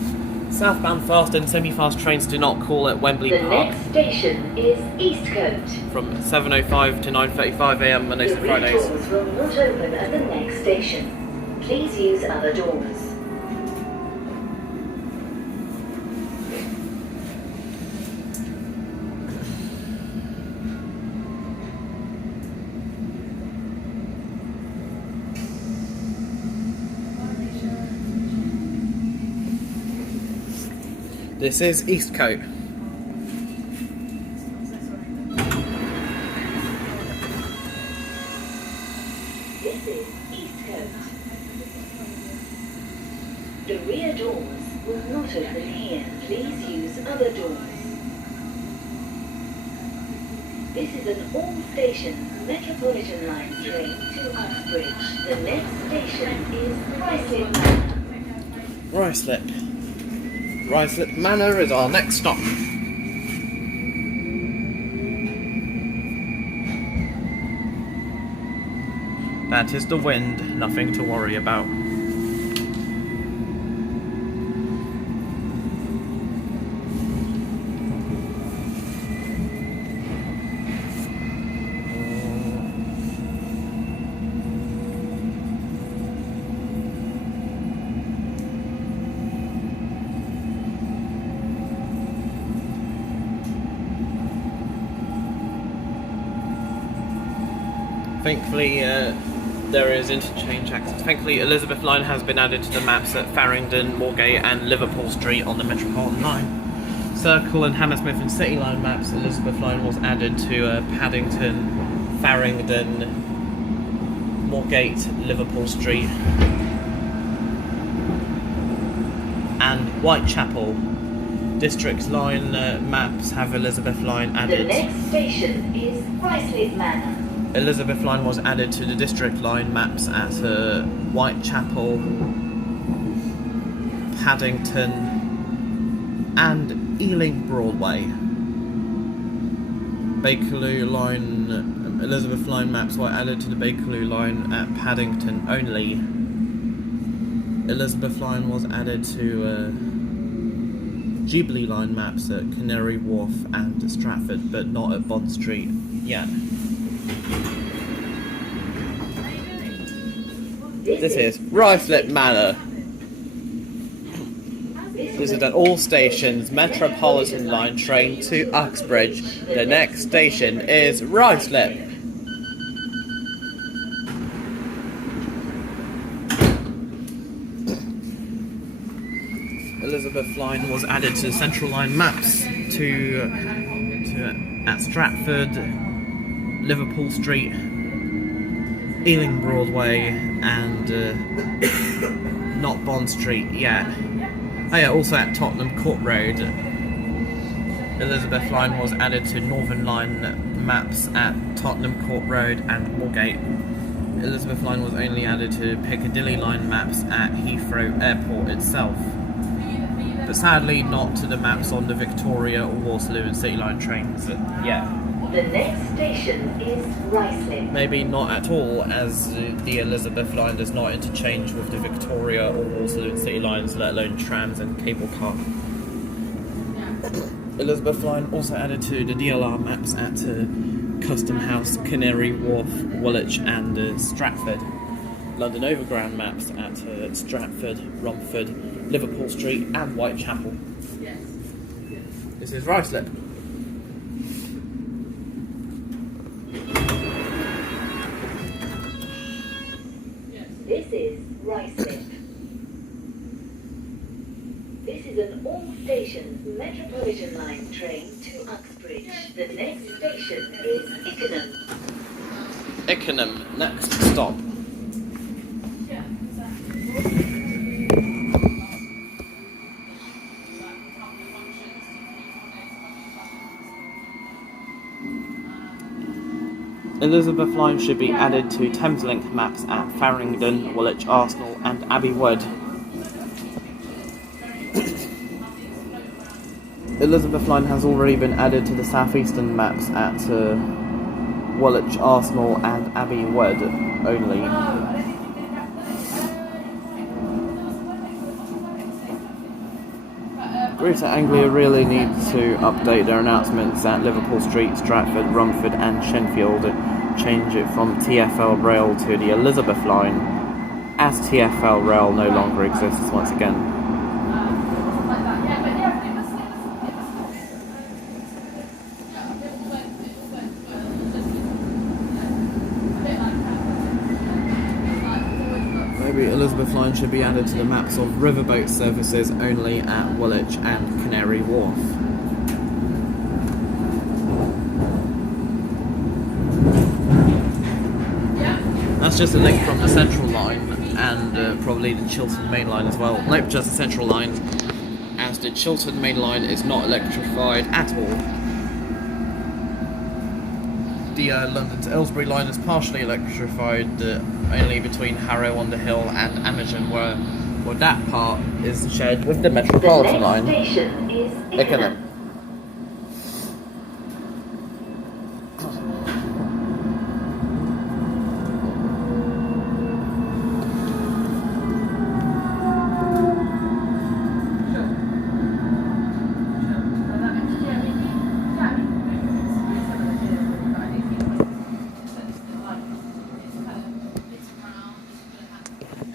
Southbound fast and semi-fast trains do not call at Wembley The Park. next station is Eastcote. From 7:05 to 9:35 a.m. Mondays to The rear Fridays. doors will not open at the next station. Please use other doors. This is Eastcote. This is Eastcote. The rear doors will not open here. Please use other doors. This is an all-station Metropolitan line train to Uxbridge. The next station is Pricing Manor. Ruislip Manor is our next stop. That is the wind, nothing to worry about. Thankfully, there is interchange access. Thankfully, Elizabeth Line has been added to the maps at Farringdon, Moorgate and Liverpool Street on the Metropolitan Line. Circle and Hammersmith and City Line maps, Elizabeth Line was added to Paddington, Farringdon, Moorgate, Liverpool Street and Whitechapel. District Line maps have Elizabeth Line added. The next station is Ruislip Manor. Elizabeth Line was added to the District Line maps at Whitechapel, Paddington and Ealing Broadway. Bakerloo Line, Elizabeth Line maps were added to the Bakerloo Line at Paddington only. Elizabeth Line was added to Jubilee Line maps at Canary Wharf and Stratford, but not at Bond Street yet. This is Ruislip Manor. This is at all stations, Metropolitan Line train to Uxbridge. The next station is Ruislip. Elizabeth Line was added to Central Line maps at Stratford, Liverpool Street, Ealing Broadway and not Bond Street yet. Oh yeah, also at Tottenham Court Road. Elizabeth Line was added to Northern Line maps at Tottenham Court Road and Moorgate. Elizabeth Line was only added to Piccadilly Line maps at Heathrow Airport itself. But sadly not to the maps on the Victoria or Waterloo and City Line trains yet. The next station is Ruislip. Maybe not at all, as the Elizabeth Line does not interchange with the Victoria or Waterloo and City Lines, let alone trams and cable car. Elizabeth Line also added to the DLR maps at Custom House, Canary Wharf, Woolwich and Stratford. London Overground maps at Stratford, Romford, Liverpool Street and Whitechapel. This is Ruislip. This is Ruislip. This is an all-stations Metropolitan Line train to Uxbridge. The next station is Ickenham. Ickenham, next stop. Elizabeth Line should be added to Thameslink maps at Farringdon, Woolwich, Arsenal and Abbey Wood. Elizabeth Line has already been added to the southeastern maps at Woolwich, Arsenal and Abbey Wood only. Greater Anglia really need to update their announcements at Liverpool Street, Stratford, Romford and Shenfield, change it from TfL Rail to the Elizabeth Line, as TfL Rail no longer exists once again. Elizabeth Line should be added to the maps of riverboat services only at Woolwich and Canary Wharf. That's just a link from the Central Line and probably the Chiltern Main Line as well. Nope, just the Central Line, as the Chiltern Main Line is not electrified at all. The London to Aylesbury line is partially electrified, only between Harrow on the Hill and Imogen, where Well, that part is shared with the The Metropolitan next line. station is Ickenham.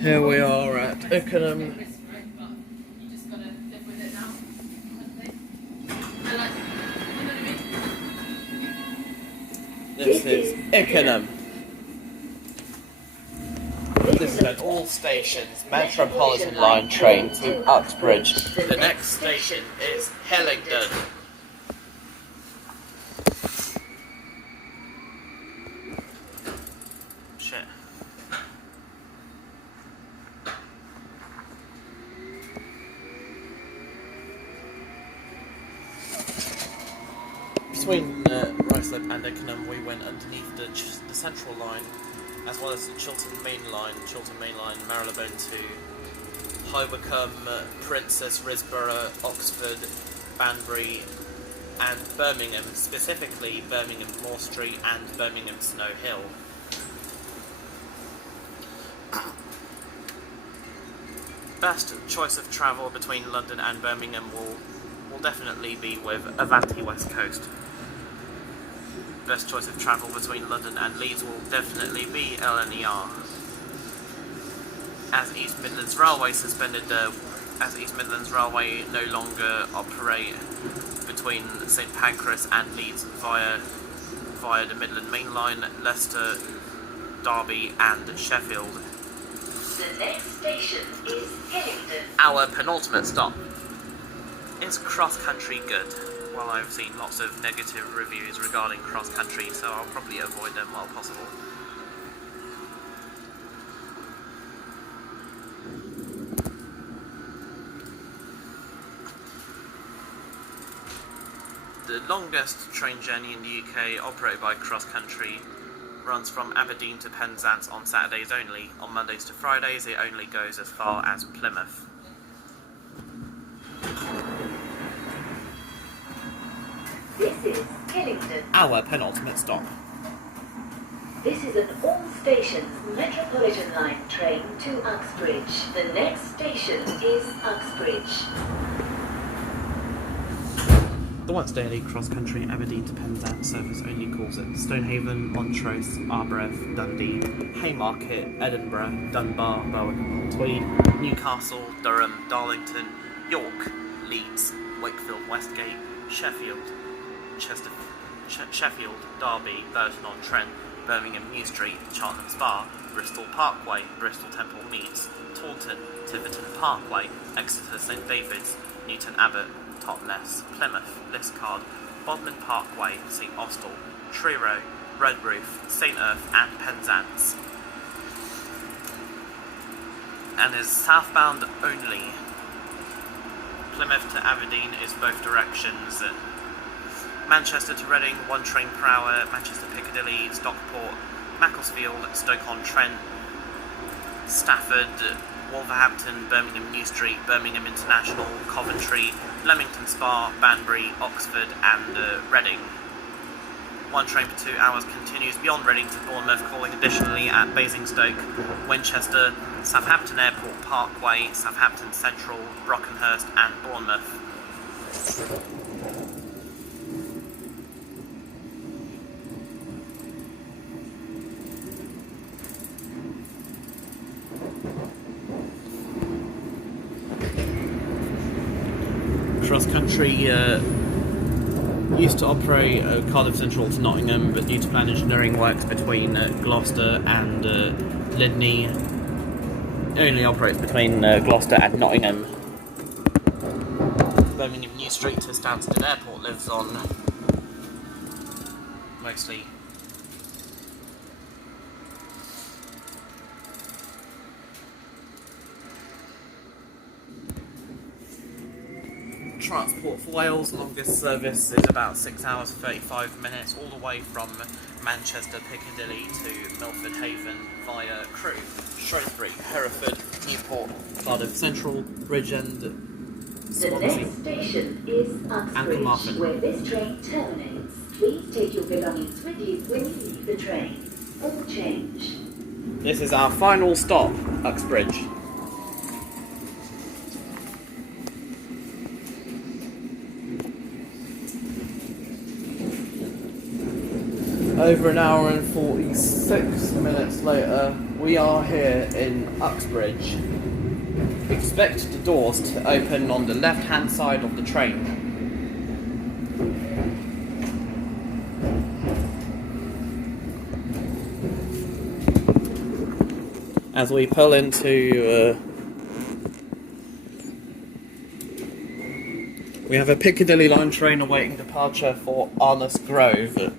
Here we are at Ickenham. This is Ickenham. This is an all stations Metropolitan line train to Uxbridge. The next station is Hillingdon. Shit. Between Ruislip and Ickenham, we went underneath the Central line, as well as the Chiltern Main Line, Marylebone to High Wycombe, Princess Risborough, Oxford, Banbury, and Birmingham, specifically Birmingham Moor Street and Birmingham Snow Hill. Best choice of travel between London and Birmingham will definitely be with Avanti West Coast. Best choice of travel between London and Leeds will definitely be LNER. As East Midlands Railway no longer operate between St Pancras and Leeds via the Midland Main Line, Leicester, Derby and Sheffield. The next station is Hillingdon. Our penultimate stop. Is cross country good? Well, I've seen lots of negative reviews regarding cross country, so I'll probably avoid them while possible. The longest train journey in the UK operated by Cross Country runs from Aberdeen to Penzance on Saturdays only. On Mondays to Fridays it only goes as far as Plymouth. This is Hillingdon. Our penultimate stop. This is an all-stations Metropolitan line train to Uxbridge. The next station is Uxbridge. The once daily cross-country Aberdeen to Penzance service only calls at Stonehaven, Montrose, Arbroath, Dundee, Haymarket, Edinburgh, Dunbar, Berwick, Tweed, Newcastle, Durham, Darlington, York, Leeds, Wakefield, Westgate, Sheffield, Sheffield, Derby, Burton-on-Trent, Birmingham New Street, Cheltenham Spa, Bristol Parkway, Bristol Temple Meads, Taunton, Tiverton Parkway, Exeter St David's, Newton Abbot, Totnes, Plymouth, Liscard, Bodmin Parkway, St Austell, Truro, Redroof, St Erth and Penzance. And is southbound only. Plymouth to Aberdeen is both directions. Manchester to Reading, 1 train per hour, Manchester Piccadilly, Stockport, Macclesfield, Stoke-on-Trent, Stafford, Wolverhampton, Birmingham New Street, Birmingham International, Coventry, Leamington Spa, Banbury, Oxford and Reading. 1 train for 2 hours continues beyond Reading to Bournemouth, calling additionally at Basingstoke, Winchester, Southampton Airport Parkway, Southampton Central, Brockenhurst and Bournemouth. Cross Country used to operate Cardiff Central to Nottingham, but due to planned engineering works between Gloucester and Lydney, it only operates between Gloucester and Nottingham. Birmingham New Street to Stansted Airport lives on mostly. Transport for Wales. Longest service is about 6 hours 35 minutes, all the way from Manchester Piccadilly to Milford Haven via Crewe, Shrewsbury, Hereford, Newport, Cardiff Central, Bridgend, The Swansea. next station is Uxbridge, Carmarthen. where this train terminates. Please take your belongings with you when you leave the train. All change. This is our final stop, Uxbridge. Over an hour and 46 minutes later, we are here in Uxbridge. Expect the doors to open on the left-hand side of the train. As we pull into... we have a Piccadilly line train awaiting departure for Arnos Grove.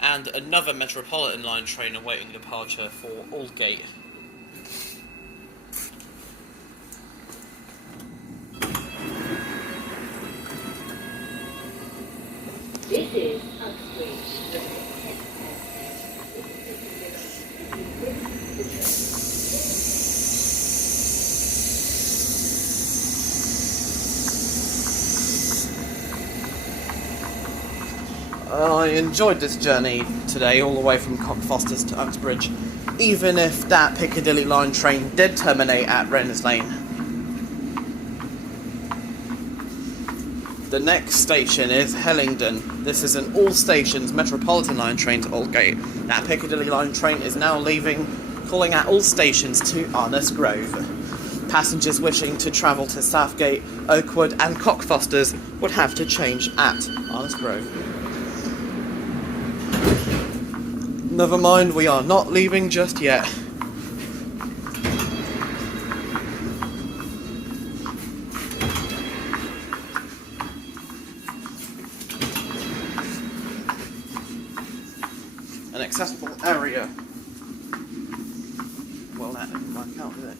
And another Metropolitan line train awaiting departure for Aldgate. This is Uxbridge. I enjoyed this journey today, all the way from Cockfosters to Uxbridge, even if that Piccadilly line train did terminate at Rayners Lane. The next station is Hellingdon. This is an all stations Metropolitan line train to Aldgate. That Piccadilly line train is now leaving, calling at all stations to Arnos Grove. Passengers wishing to travel to Southgate, Oakwood and Cockfosters would have to change at Arnos Grove. Never mind, we are not leaving just yet. An accessible area. Well, that didn't work out, did it?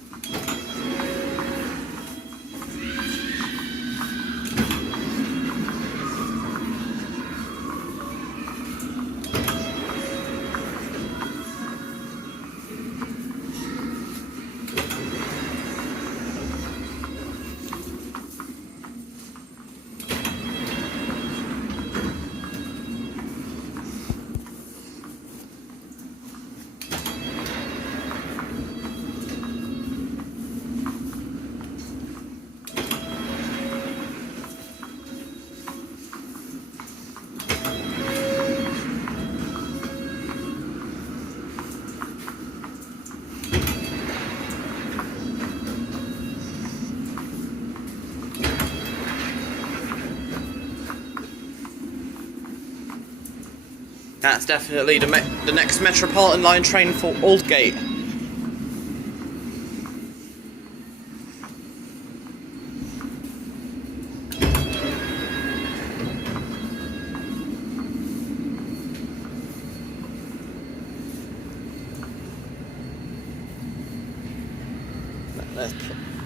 That's definitely the next Metropolitan line train for Aldgate.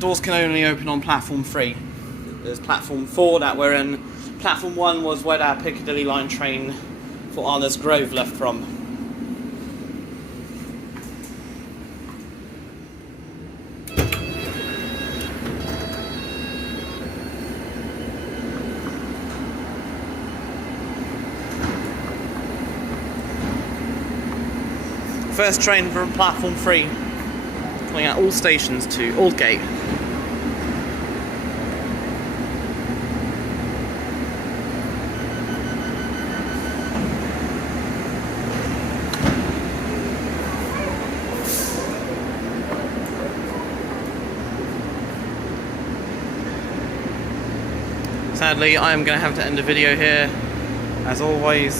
Doors can only open on platform 3. There's platform 4 that we're in. Platform 1 was where that Piccadilly line train for Arnos Grove left from. First train from platform 3, coming at all stations to Aldgate. Sadly, I am going to have to end the video here. As always,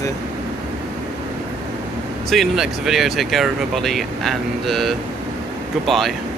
see you in the next video. Take care, everybody, and goodbye.